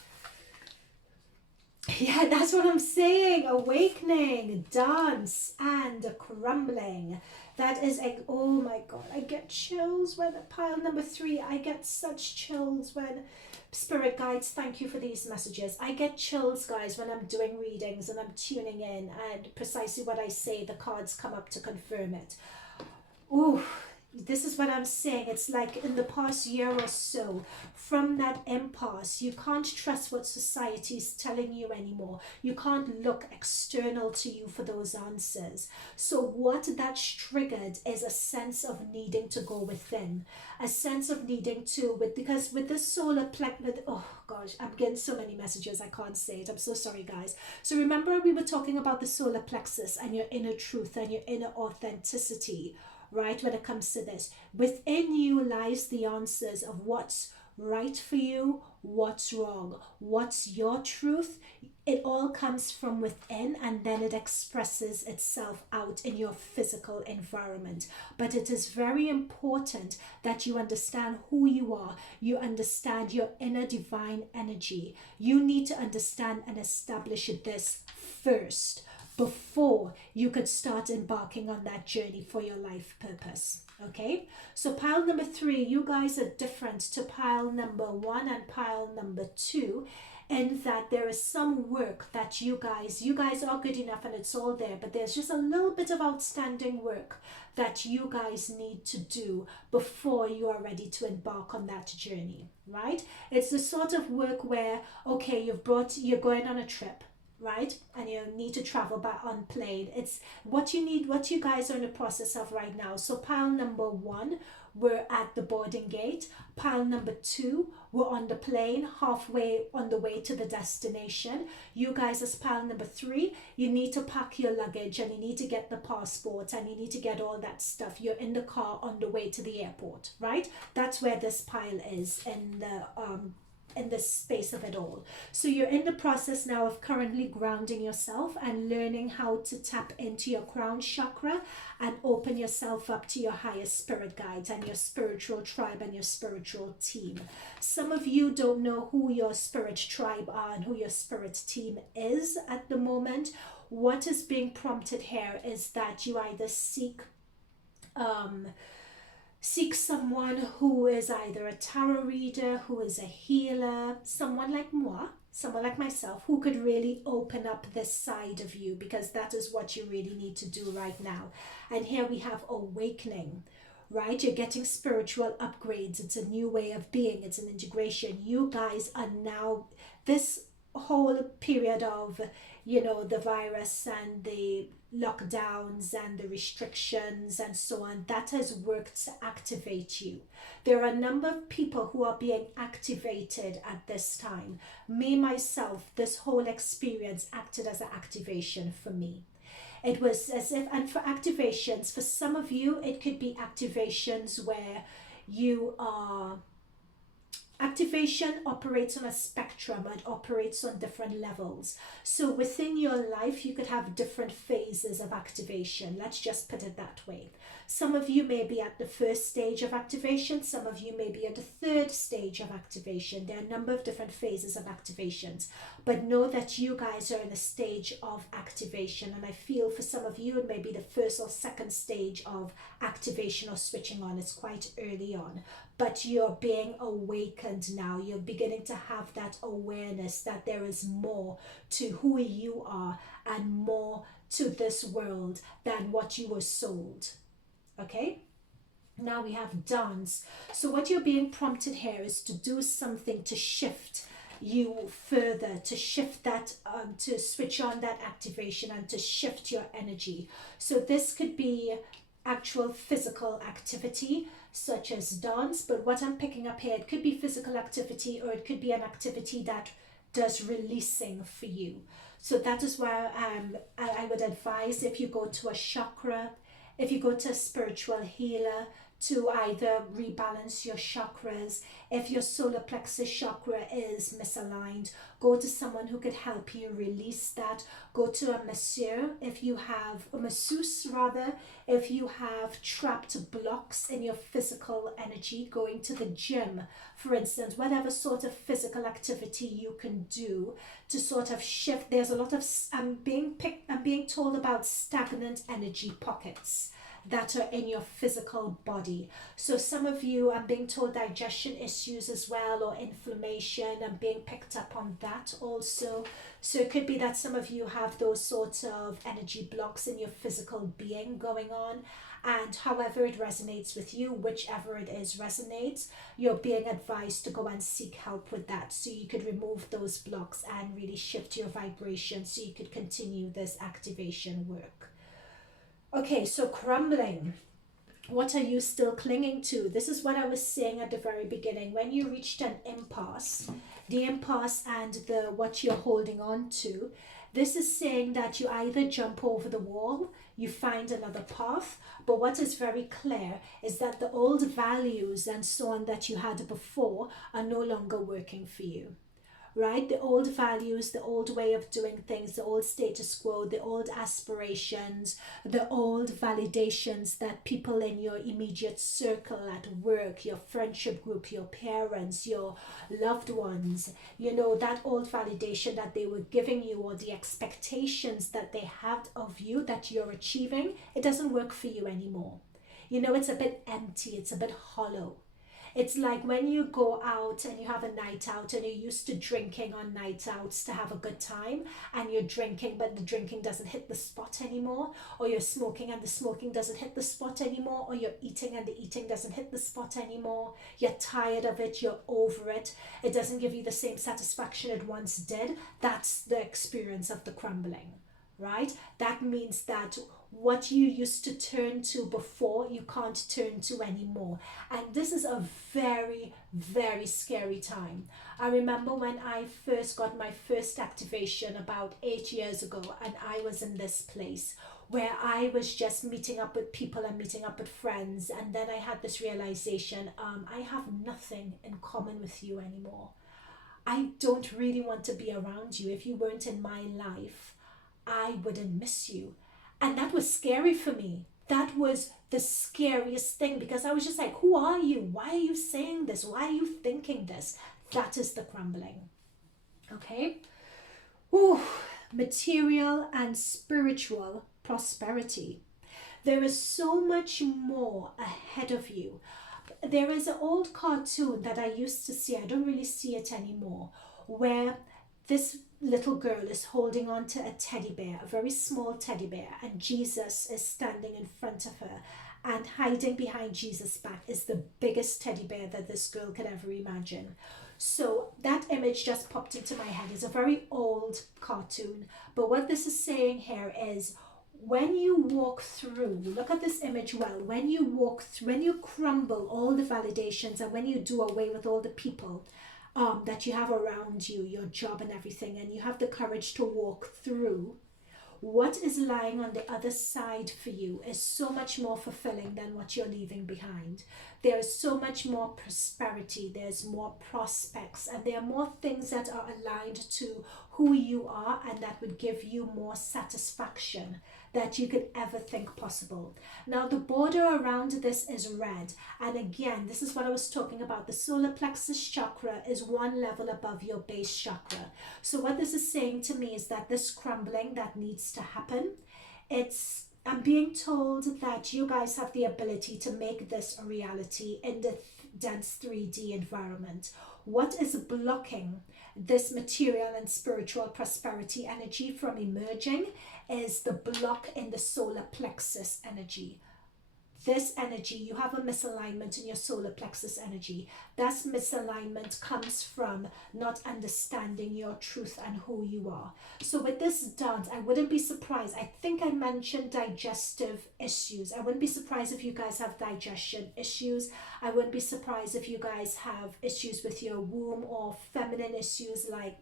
Yeah, that's what I'm saying. Awakening, dance, and crumbling. That is a, oh my God, I get chills when pile number 3. I get such chills when spirit guides, thank you for these messages. I get chills, guys, when I'm doing readings and I'm tuning in, and precisely what I say, the cards come up to confirm it. Ooh, this is what I'm saying. It's like in the past year or so, from that impasse, you can't trust what society is telling you anymore. You can't look external to you for those answers. So what that's triggered is a sense of needing to go within, a sense of needing to, because with this solar plexus, oh gosh, I'm getting so many messages, I can't say it. I'm so sorry, guys. So remember, we were talking about the solar plexus and your inner truth and your inner authenticity. Right, when it comes to this, within you lies the answers of what's right for you, what's wrong, what's your truth. It all comes from within, and then it expresses itself out in your physical environment. But it is very important that you understand who you are. You understand your inner divine energy. You need to understand and establish this first before you could start embarking on that journey for your life purpose. Okay, so pile number 3, you guys are different to pile number 1 and pile number 2, in that there is some work that you guys are good enough and it's all there, but there's just a little bit of outstanding work that you guys need to do before you are ready to embark on that journey, right? It's the sort of work where, okay, you're going on a trip, right, and you need to travel back on plane. It's what you need, what you guys are in the process of right now. So pile number 1, we're at the boarding gate. Pile number 2, we're on the plane, halfway on the way to the destination. You guys, as pile number 3, you need to pack your luggage and you need to get the passport and you need to get all that stuff. You're in the car on the way to the airport, right? That's where this pile is in the space of it all. So you're in the process now of currently grounding yourself and learning how to tap into your crown chakra and open yourself up to your highest spirit guides and your spiritual tribe and your spiritual team. Some of you don't know who your spirit tribe are and who your spirit team is at the moment. What is being prompted here is that you either seek someone who is either a tarot reader, who is a healer, someone like moi, someone like myself, who could really open up this side of you, because that is what you really need to do right now. And here we have awakening, right? You're getting spiritual upgrades. It's a new way of being. It's an integration. You guys are now, this whole period of, the virus and the lockdowns and the restrictions and so on, that has worked to activate you. There are a number of people who are being activated at this time. Me, myself, this whole experience acted as an activation for me. It was as if, and for activations, for some of you, it could be activations where you are Activation operates on a spectrum and operates on different levels. So within your life, you could have different phases of activation. Let's just put it that way. Some of you may be at the first stage of activation. Some of you may be at the third stage of activation. There are a number of different phases of activations. But know that you guys are in a stage of activation. And I feel for some of you, it may be the first or second stage of activation or switching on. It's quite early on. But you're being awakened now. You're beginning to have that awareness that there is more to who you are and more to this world than what you were sold. Okay? Now we have dance. So what you're being prompted here is to do something to shift you further, to shift that, to switch on that activation and to shift your energy. So this could be actual physical activity such as dance, but what I'm picking up here, it could be physical activity or it could be an activity that does releasing for you. So that is where I would advise, if you go to a chakra, if you go to a spiritual healer, to either rebalance your chakras. If your solar plexus chakra is misaligned, go to someone who could help you release that. Go to a masseur if you have, a masseuse rather, if you have trapped blocks in your physical energy. Going to the gym, for instance, whatever sort of physical activity you can do to sort of shift. There's a lot of, I'm being told about stagnant energy pockets that are in your physical body. So some of you, I'm being told digestion issues as well, or inflammation. I'm being picked up on that also. So it could be that some of you have those sorts of energy blocks in your physical being going on. And however it resonates with you, whichever it is resonates, you're being advised to go and seek help with that. So you could remove those blocks and really shift your vibration so you could continue this activation work. Okay, so crumbling. What are you still clinging to? This is what I was saying at the very beginning. When you reached an impasse, the impasse and the what you're holding on to, this is saying that you either jump over the wall, you find another path, but what is very clear is that the old values and so on that you had before are no longer working for you. Right? The old values, the old way of doing things, the old status quo, the old aspirations, the old validations that people in your immediate circle at work, your friendship group, your parents, your loved ones, you know, that old validation that they were giving you, or the expectations that they had of you that you're achieving, it doesn't work for you anymore. You know, it's a bit empty, it's a bit hollow. It's like when you go out and you have a night out and you're used to drinking on night outs to have a good time, and you're drinking but the drinking doesn't hit the spot anymore, or you're smoking and the smoking doesn't hit the spot anymore, or you're eating and the eating doesn't hit the spot anymore. You're tired of it, you're over it, it doesn't give you the same satisfaction it once did. That's the experience of the crumbling, right? That means that what you used to turn to before, you can't turn to anymore. And this is a very, very scary time. I remember when I first got my first activation about 8 years ago, and I was in this place where I was just meeting up with people and meeting up with friends, and then I had this realization, I have nothing in common with you anymore. I don't really want to be around you. If you weren't in my life, I wouldn't miss you. And that was scary for me. That was the scariest thing, because I was just like, who are you? Why are you saying this? Why are you thinking this? That is the crumbling. Okay? Ooh, material and spiritual prosperity. There is so much more ahead of you. There is an old cartoon that I used to see, I don't really see it anymore, where this little girl is holding on to a teddy bear, a very small teddy bear, and Jesus is standing in front of her, and hiding behind Jesus' back is the biggest teddy bear that this girl could ever imagine. So that image just popped into my head. It's a very old cartoon, but what this is saying here is, when you walk through, look at this image well, when you walk through, when you crumble all the validations, and when you do away with all the people that you have around you, your job and everything, and you have the courage to walk through, what is lying on the other side for you is so much more fulfilling than what you're leaving behind. There is so much more prosperity, there's more prospects, and there are more things that are aligned to who you are and that would give you more satisfaction that you could ever think possible. Now, the border around this is red, and again, this is what I was talking about. The solar plexus chakra is one level above your base chakra. So what this is saying to me is that this crumbling that needs to happen, I'm being told that you guys have the ability to make this a reality in the dense 3D environment. What is blocking this material and spiritual prosperity energy from emerging is the block in the solar plexus energy. This energy, you have a misalignment in your solar plexus energy. That misalignment comes from not understanding your truth and who you are. So with this dance, I wouldn't be surprised. I think I mentioned digestive issues. I wouldn't be surprised if you guys have digestion issues. I wouldn't be surprised if you guys have issues with your womb or feminine issues like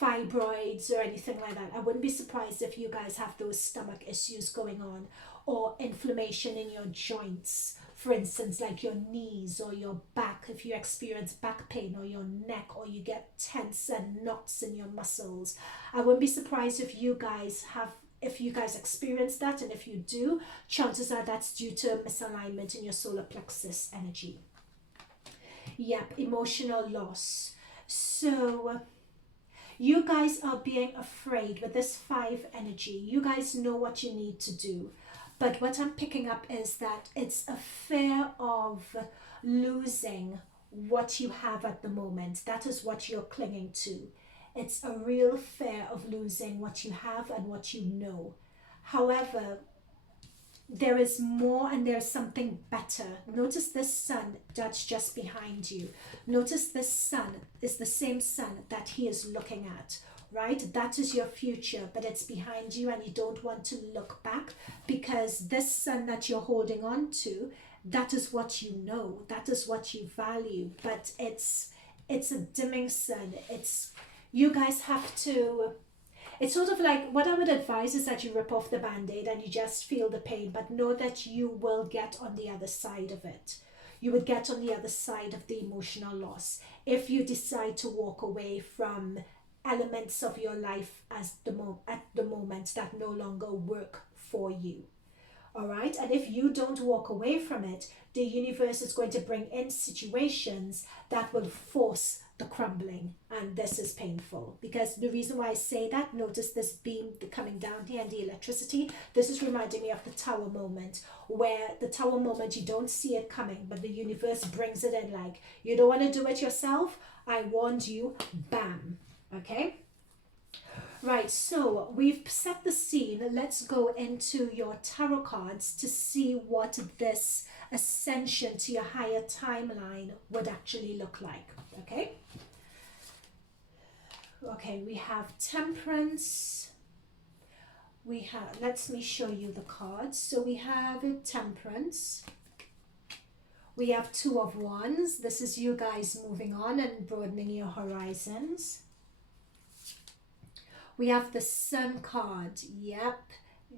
fibroids or anything like that. I wouldn't be surprised if you guys have those stomach issues going on, or inflammation in your joints, for instance, like your knees or your back, if you experience back pain, or your neck, or you get tense and knots in your muscles. I wouldn't be surprised if you guys experience that, and if you do, chances are that's due to a misalignment in your solar plexus energy. Yep, emotional loss. So you guys are being afraid with this 5 energy. You guys know what you need to do. But what I'm picking up is that it's a fear of losing what you have at the moment. That is what you're clinging to. It's a real fear of losing what you have and what you know. However, there is more, and there's something better. Notice this sun that's just behind you. Notice this sun is the same sun that he is looking at, right? That is your future, but it's behind you, and you don't want to look back, because this sun that you're holding on to, that is what you know, that is what you value, but it's a dimming sun. You guys have to, it's sort of like, what I would advise is that you rip off the band-aid and you just feel the pain, but know that you will get on the other side of it. You would get on the other side of the emotional loss if you decide to walk away from elements of your life at the moment that no longer work for you. All right, and if you don't walk away from it, the universe is going to bring in situations that will force the crumbling, and this is painful. Because the reason why I say that, notice this beam coming down here and the electricity, this is reminding me of the tower moment, where the tower moment, you don't see it coming, but the universe brings it in, like, you don't want to do it yourself, I warned you, bam. Okay, right, so we've set the scene. Let's go into your tarot cards to see what this ascension to your higher timeline would actually look like. Okay, we have Temperance. Let me show you the cards. So we have Temperance. We have Two of Wands. This is you guys moving on and broadening your horizons. We have the Sun card. Yep.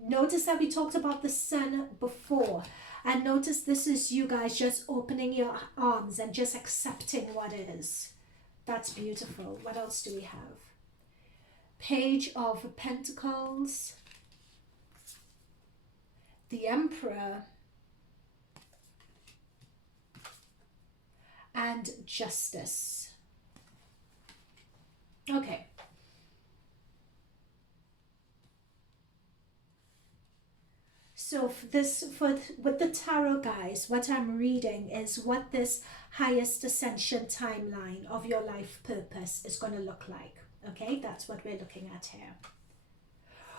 Notice that we talked about the Sun before. And notice this is you guys just opening your arms and just accepting what is. That's beautiful. What else do we have? Page of Pentacles. The Emperor. And Justice. Okay. So with the tarot, guys, what I'm reading is what this highest ascension timeline of your life purpose is going to look like. Okay, that's what we're looking at here.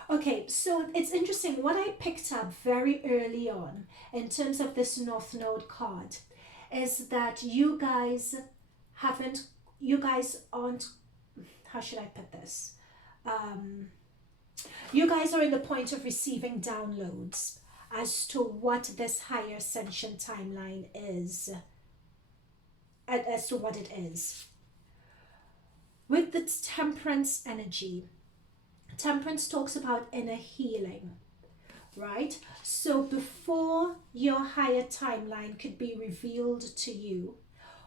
Okay, so it's interesting. What I picked up very early on in terms of this North Node card is that you guys aren't, how should I put this? You guys are in the point of receiving downloads as to what this higher ascension timeline is, as to what it is. With the Temperance energy, Temperance talks about inner healing, right? So before your higher timeline could be revealed to you,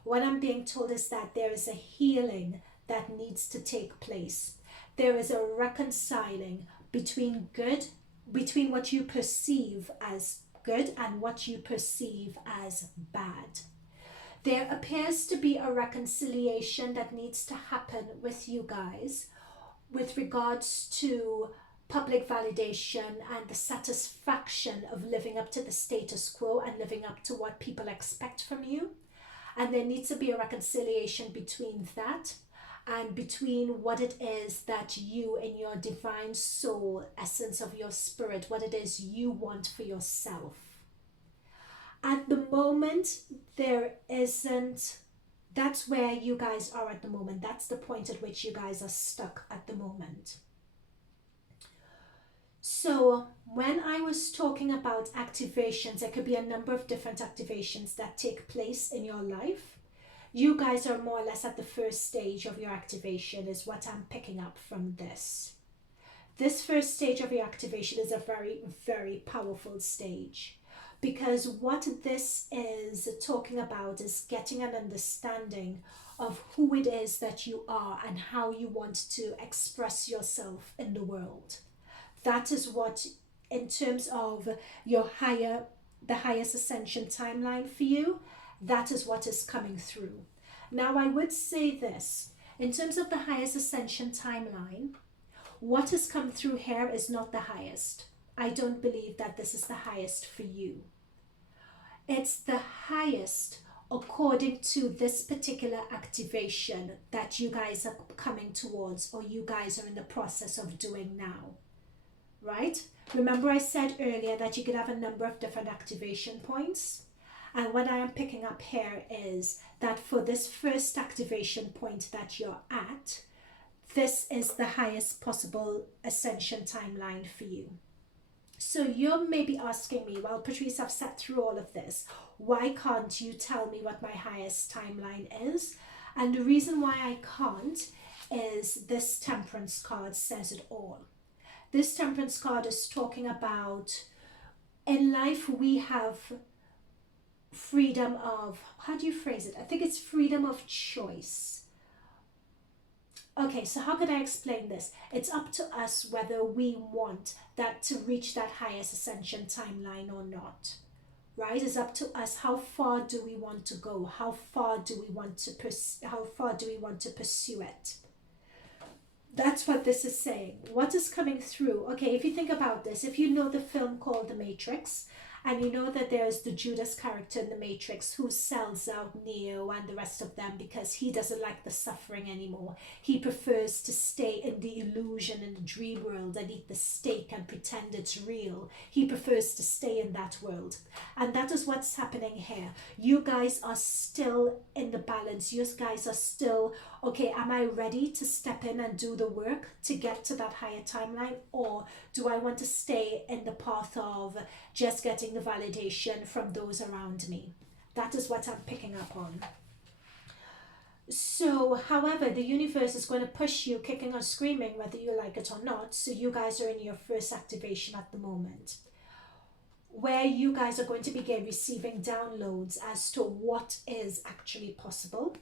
what I'm being told is that there is a healing that needs to take place. There is a reconciling between between what you perceive as good and what you perceive as bad. There appears to be a reconciliation that needs to happen with you guys with regards to public validation and the satisfaction of living up to the status quo and living up to what people expect from you. And there needs to be a reconciliation between that and between what it is that you in your divine soul, essence of your spirit, what it is you want for yourself. At the moment, there isn't, that's where you guys are at the moment. That's the point at which you guys are stuck at the moment. So when I was talking about activations, there could be a number of different activations that take place in your life. You guys are more or less at the first stage of your activation is what I'm picking up from this. This first stage of your activation is a very, very powerful stage, because what this is talking about is getting an understanding of who it is that you are and how you want to express yourself in the world. That is what, in terms of the highest ascension timeline for you, that is what is coming through. Now, I would say this, in terms of the highest ascension timeline, what has come through here is not the highest. I don't believe that this is the highest for you. It's the highest according to this particular activation that you guys are coming towards, or you guys are in the process of doing now. Right? Remember I said earlier that you could have a number of different activation points. And what I am picking up here is that for this first activation point that you're at, this is the highest possible ascension timeline for you. So you may be asking me, well, Patrice, I've sat through all of this. Why can't you tell me what my highest timeline is? And the reason why I can't is this Temperance card says it all. This Temperance card is talking about, in life we have freedom of, how do you phrase it? I think it's freedom of choice. Okay, so how could I explain this? It's up to us whether we want that to reach that highest ascension timeline or not. Right? It's up to us. How far do we want to go? How far do we want to pursue it? That's what this is saying. What is coming through? Okay, if you think about this, if you know the film called The Matrix, and you know that there's the Judas character in The Matrix who sells out Neo and the rest of them because he doesn't like the suffering anymore. He prefers to stay in the illusion, in the dream world, and eat the steak and pretend it's real. He prefers to stay in that world. And that is what's happening here. You guys are still in the balance. You guys are still, okay, am I ready to step in and do the work to get to that higher timeline? Or do I want to stay in the path of just getting the validation from those around me? That is what I'm picking up on. So, however, the universe is going to push you kicking or screaming whether you like it or not. So you guys are in your first activation at the moment, where you guys are going to begin receiving downloads as to what is actually possible.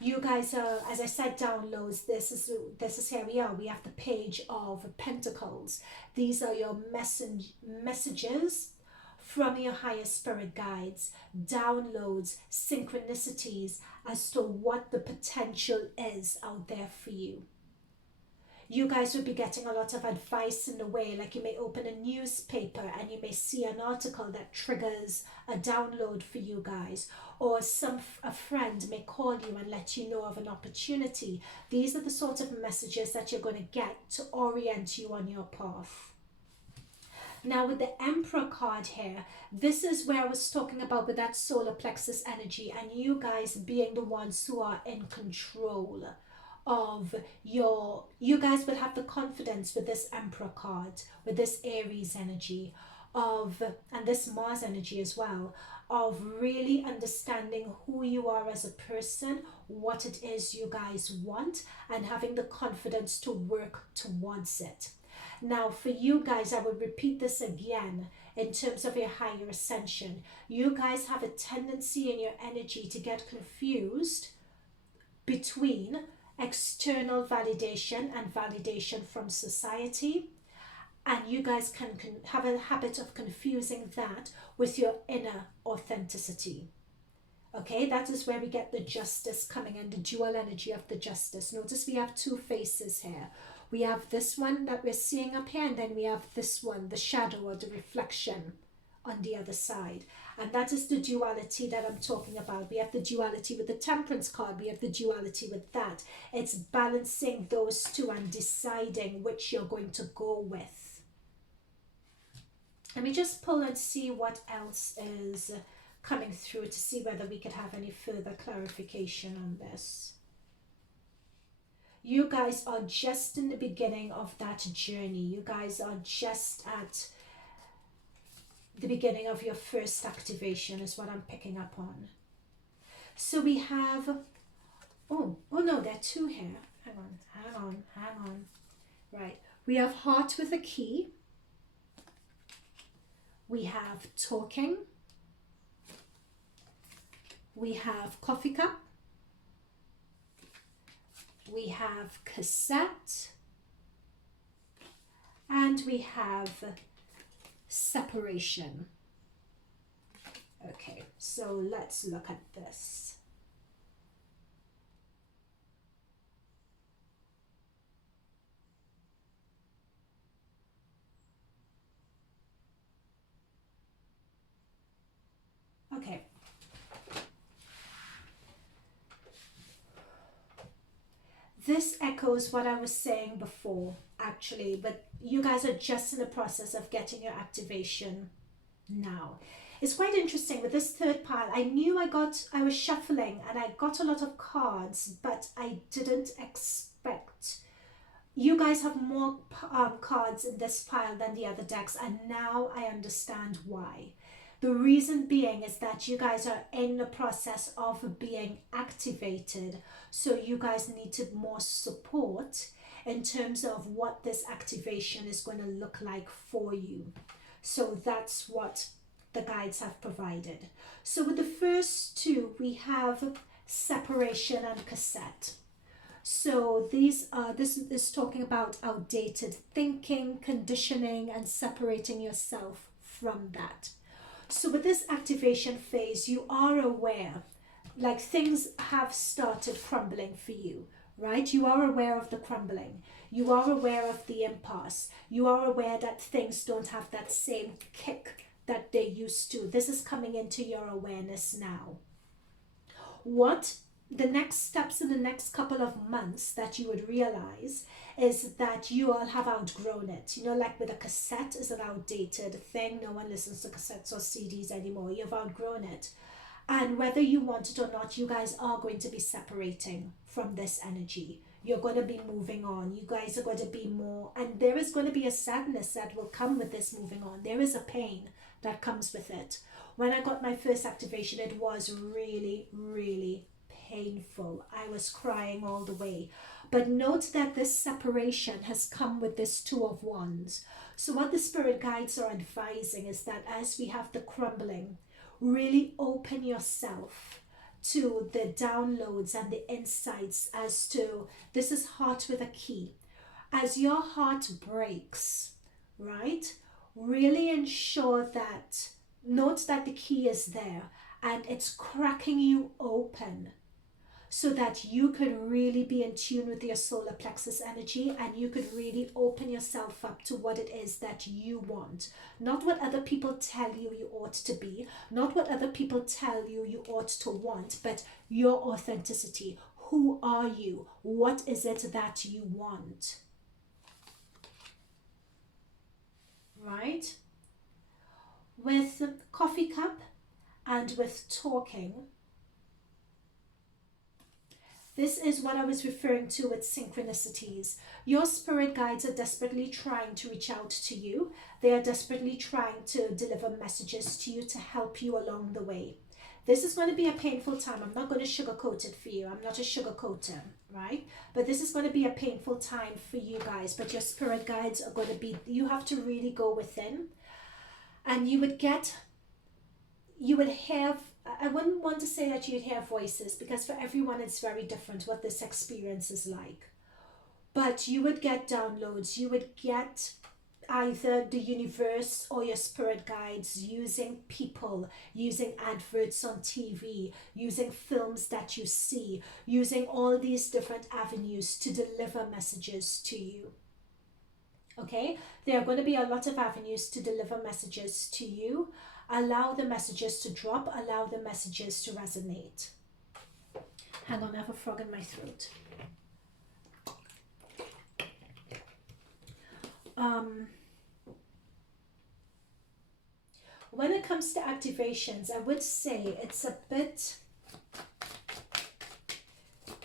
You guys are, as I said, downloads. This is here we are. We have the Page of Pentacles. These are your messages from your higher spirit guides, downloads, synchronicities as to what the potential is out there for you. You guys will be getting a lot of advice in the way, like you may open a newspaper and you may see an article that triggers a download for you guys, or a friend may call you and let you know of an opportunity. These are the sort of messages that you're going to get to orient you on your path. Now with the Emperor card here, this is where I was talking about with that solar plexus energy and you guys being the ones who are in control of you guys will have the confidence with this Emperor card, with this Aries energy of, and this Mars energy as well, of really understanding who you are as a person, what it is you guys want, and having the confidence to work towards it. Now, for you guys, I will repeat this again in terms of your higher ascension. You guys have a tendency in your energy to get confused between external validation and validation from society. And you guys can have a habit of confusing that with your inner authenticity. Okay, that is where we get the justice coming in, the dual energy of the justice. Notice we have two faces here. We have this one that we're seeing up here, and then we have this one, the shadow or the reflection on the other side. And that is the duality that I'm talking about. We have the duality with the Temperance card. We have the duality with that. It's balancing those two and deciding which you're going to go with. Let me just pull and see what else is coming through to see whether we could have any further clarification on this. You guys are just in the beginning of that journey. You guys are just at the beginning of your first activation is what I'm picking up on. So we have, oh no, there are two here. Hang on. Right, we have heart with a key. We have talking. We have coffee cup. We have cassette. And we have separation. Okay, so let's look at this. Okay. This echoes what I was saying before, actually, but you guys are just in the process of getting your activation now. It's quite interesting with this third pile. I knew I was shuffling and I got a lot of cards, but I didn't expect. You guys have more cards in this pile than the other decks, and now I understand why. The reason being is that you guys are in the process of being activated. So you guys need more support in terms of what this activation is going to look like for you. So that's what the guides have provided. So with the first two, we have separation and cassette. So this is talking about outdated thinking, conditioning, and separating yourself from that. So with this activation phase, you are aware, like things have started crumbling for you, right? You are aware of the crumbling. You are aware of the impasse. You are aware that things don't have that same kick that they used to. This is coming into your awareness now. What the next steps in the next couple of months that you would realize is that you all have outgrown it. You know, like with a cassette is an outdated thing. No one listens to cassettes or CDs anymore. You've outgrown it. And whether you want it or not, you guys are going to be separating from this energy. You're going to be moving on. You guys are going to be more, and there is going to be a sadness that will come with this moving on. There is a pain that comes with it. When I got my first activation, it was really, really painful. I was crying all the way. But note that this separation has come with this Two of Wands. So what the spirit guides are advising is that as we have the crumbling, really open yourself to the downloads and the insights as to, this is heart with a key. As your heart breaks, right? Really ensure that, note that the key is there and it's cracking you open so that you could really be in tune with your solar plexus energy and you could really open yourself up to what it is that you want. Not what other people tell you you ought to be, not what other people tell you you ought to want, but your authenticity. Who are you? What is it that you want? Right? With coffee cup and with talking, This is what I was referring to with synchronicities. Your spirit guides are desperately trying to reach out to you. They are desperately trying to deliver messages to you to help you along the way. This is going to be a painful time. I'm not going to sugarcoat it for you. I'm not a sugarcoater, right? But this is going to be a painful time for you guys. But your spirit guides are going to be, you have to really go within. And you would have, I wouldn't want to say that you'd hear voices, because for everyone it's very different what this experience is like. But you would get downloads. You would get either the universe or your spirit guides using people, using adverts on TV, using films that you see, using all these different avenues to deliver messages to you. Okay, there are going to be a lot of avenues to deliver messages to you. Allow the messages to drop, allow the messages to resonate. Hang on, I have a frog in my throat. When it comes to activations, I would say it's a bit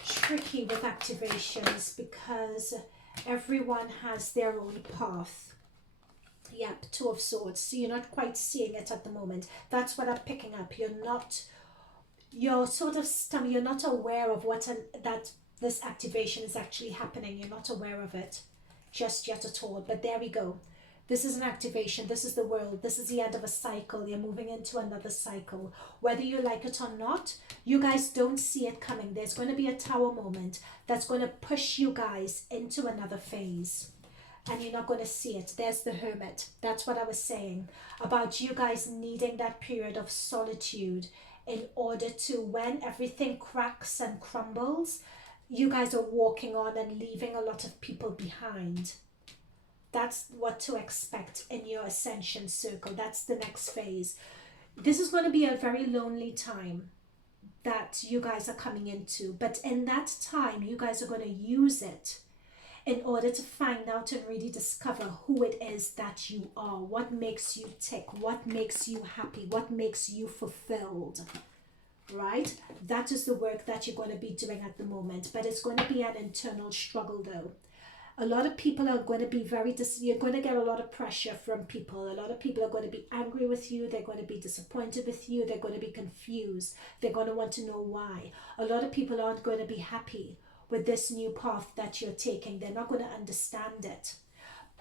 tricky with activations because everyone has their own path. Yep, Two of Swords. So you're not quite seeing it at the moment. That's what I'm picking up. You're not aware of that this activation is actually happening. You're not aware of it just yet at all. But there we go. This is an activation. This is the world. This is the end of a cycle. You're moving into another cycle. Whether you like it or not, you guys don't see it coming. There's going to be a tower moment that's going to push you guys into another phase. And you're not going to see it. There's the Hermit. That's what I was saying about you guys needing that period of solitude in order to, when everything cracks and crumbles, you guys are walking on and leaving a lot of people behind. That's what to expect in your Ascension circle. That's the next phase. This is going to be a very lonely time that you guys are coming into. But in that time, you guys are going to use it in order to find out and really discover who it is that you are. What makes you tick? What makes you happy? What makes you fulfilled? Right? That is the work that you're going to be doing at the moment. But it's going to be an internal struggle though. A lot of people are going to be you're going to get a lot of pressure from people. A lot of people are going to be angry with you. They're going to be disappointed with you. They're going to be confused. They're going to want to know why. A lot of people aren't going to be happy with this new path that you're taking. They're not going to understand it.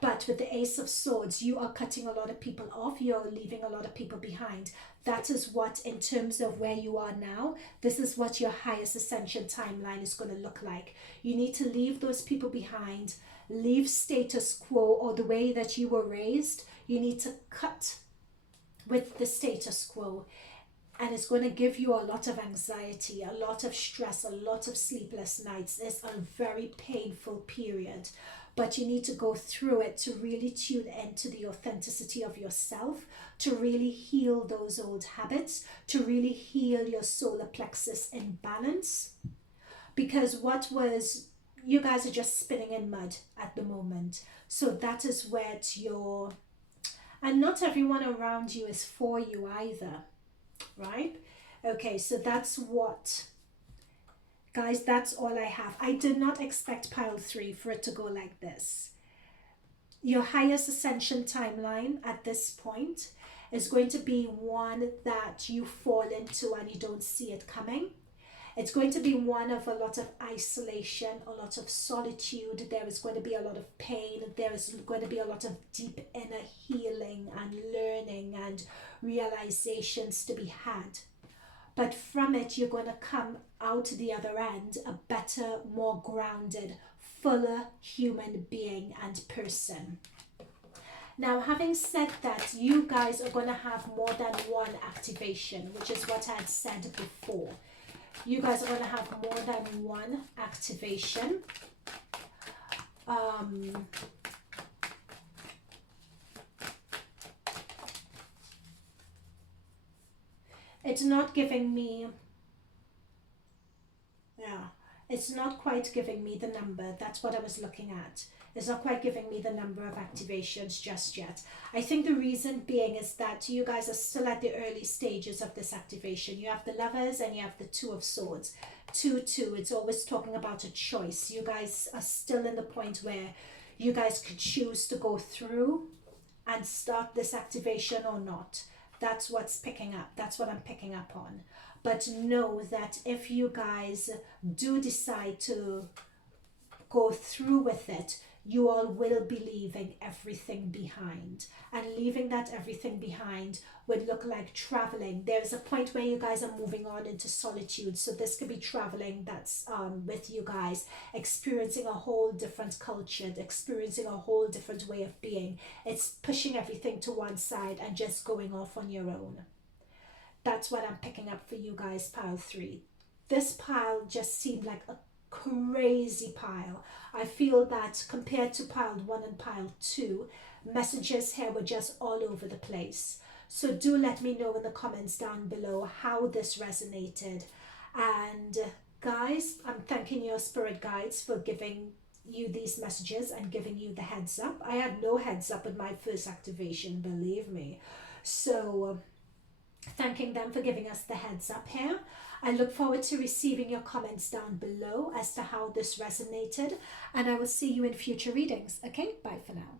But with the Ace of Swords, you are cutting a lot of people off. You're leaving a lot of people behind. That is what, in terms of where you are now, this is what your highest ascension timeline is going to look like. You need to leave those people behind, leave status quo or the way that you were raised. You need to cut with the status quo. And it's going to give you a lot of anxiety, a lot of stress, a lot of sleepless nights. It's a very painful period. But you need to go through it to really tune into the authenticity of yourself, to really heal those old habits, to really heal your solar plexus imbalance. Because you guys are just spinning in mud at the moment. So that is where and not everyone around you is for you either. Right? Okay, so that's what, guys, that's all I have. I did not expect pile 3 for it to go like this. Your highest ascension timeline at this point is going to be one that you fall into and you don't see it coming. It's going to be one of a lot of isolation, a lot of solitude. There is going to be a lot of pain. There is going to be a lot of deep inner healing and learning and realizations to be had. But from it, you're going to come out the other end a better, more grounded, fuller human being and person. Now, having said that, you guys are going to have more than one activation, which is what I had said before. You guys are going to have more than one activation. It's not giving me, it's not quite giving me the number. That's what I was looking at. It's not quite giving me the number of activations just yet. I think the reason being is that you guys are still at the early stages of this activation. You have the Lovers and you have the Two of Swords. 2-2, it's always talking about a choice. You guys are still in the point where you guys could choose to go through and start this activation or not. That's what's picking up. That's what I'm picking up on. But know that if you guys do decide to go through with it, you all will be leaving everything behind. And leaving that everything behind would look like traveling. There's a point where you guys are moving on into solitude. So this could be traveling that's with you guys, experiencing a whole different culture, experiencing a whole different way of being. It's pushing everything to one side and just going off on your own. That's what I'm picking up for you guys, pile 3. This pile just seemed like a crazy pile. I feel that compared to pile 1 and pile 2, messages here were just all over the place. So do let me know in the comments down below how this resonated. And guys, I'm thanking your spirit guides for giving you these messages and giving you the heads up. I had no heads up in my first activation, believe me. So thanking them for giving us the heads up here. I look forward to receiving your comments down below as to how this resonated, and I will see you in future readings. Okay, bye for now.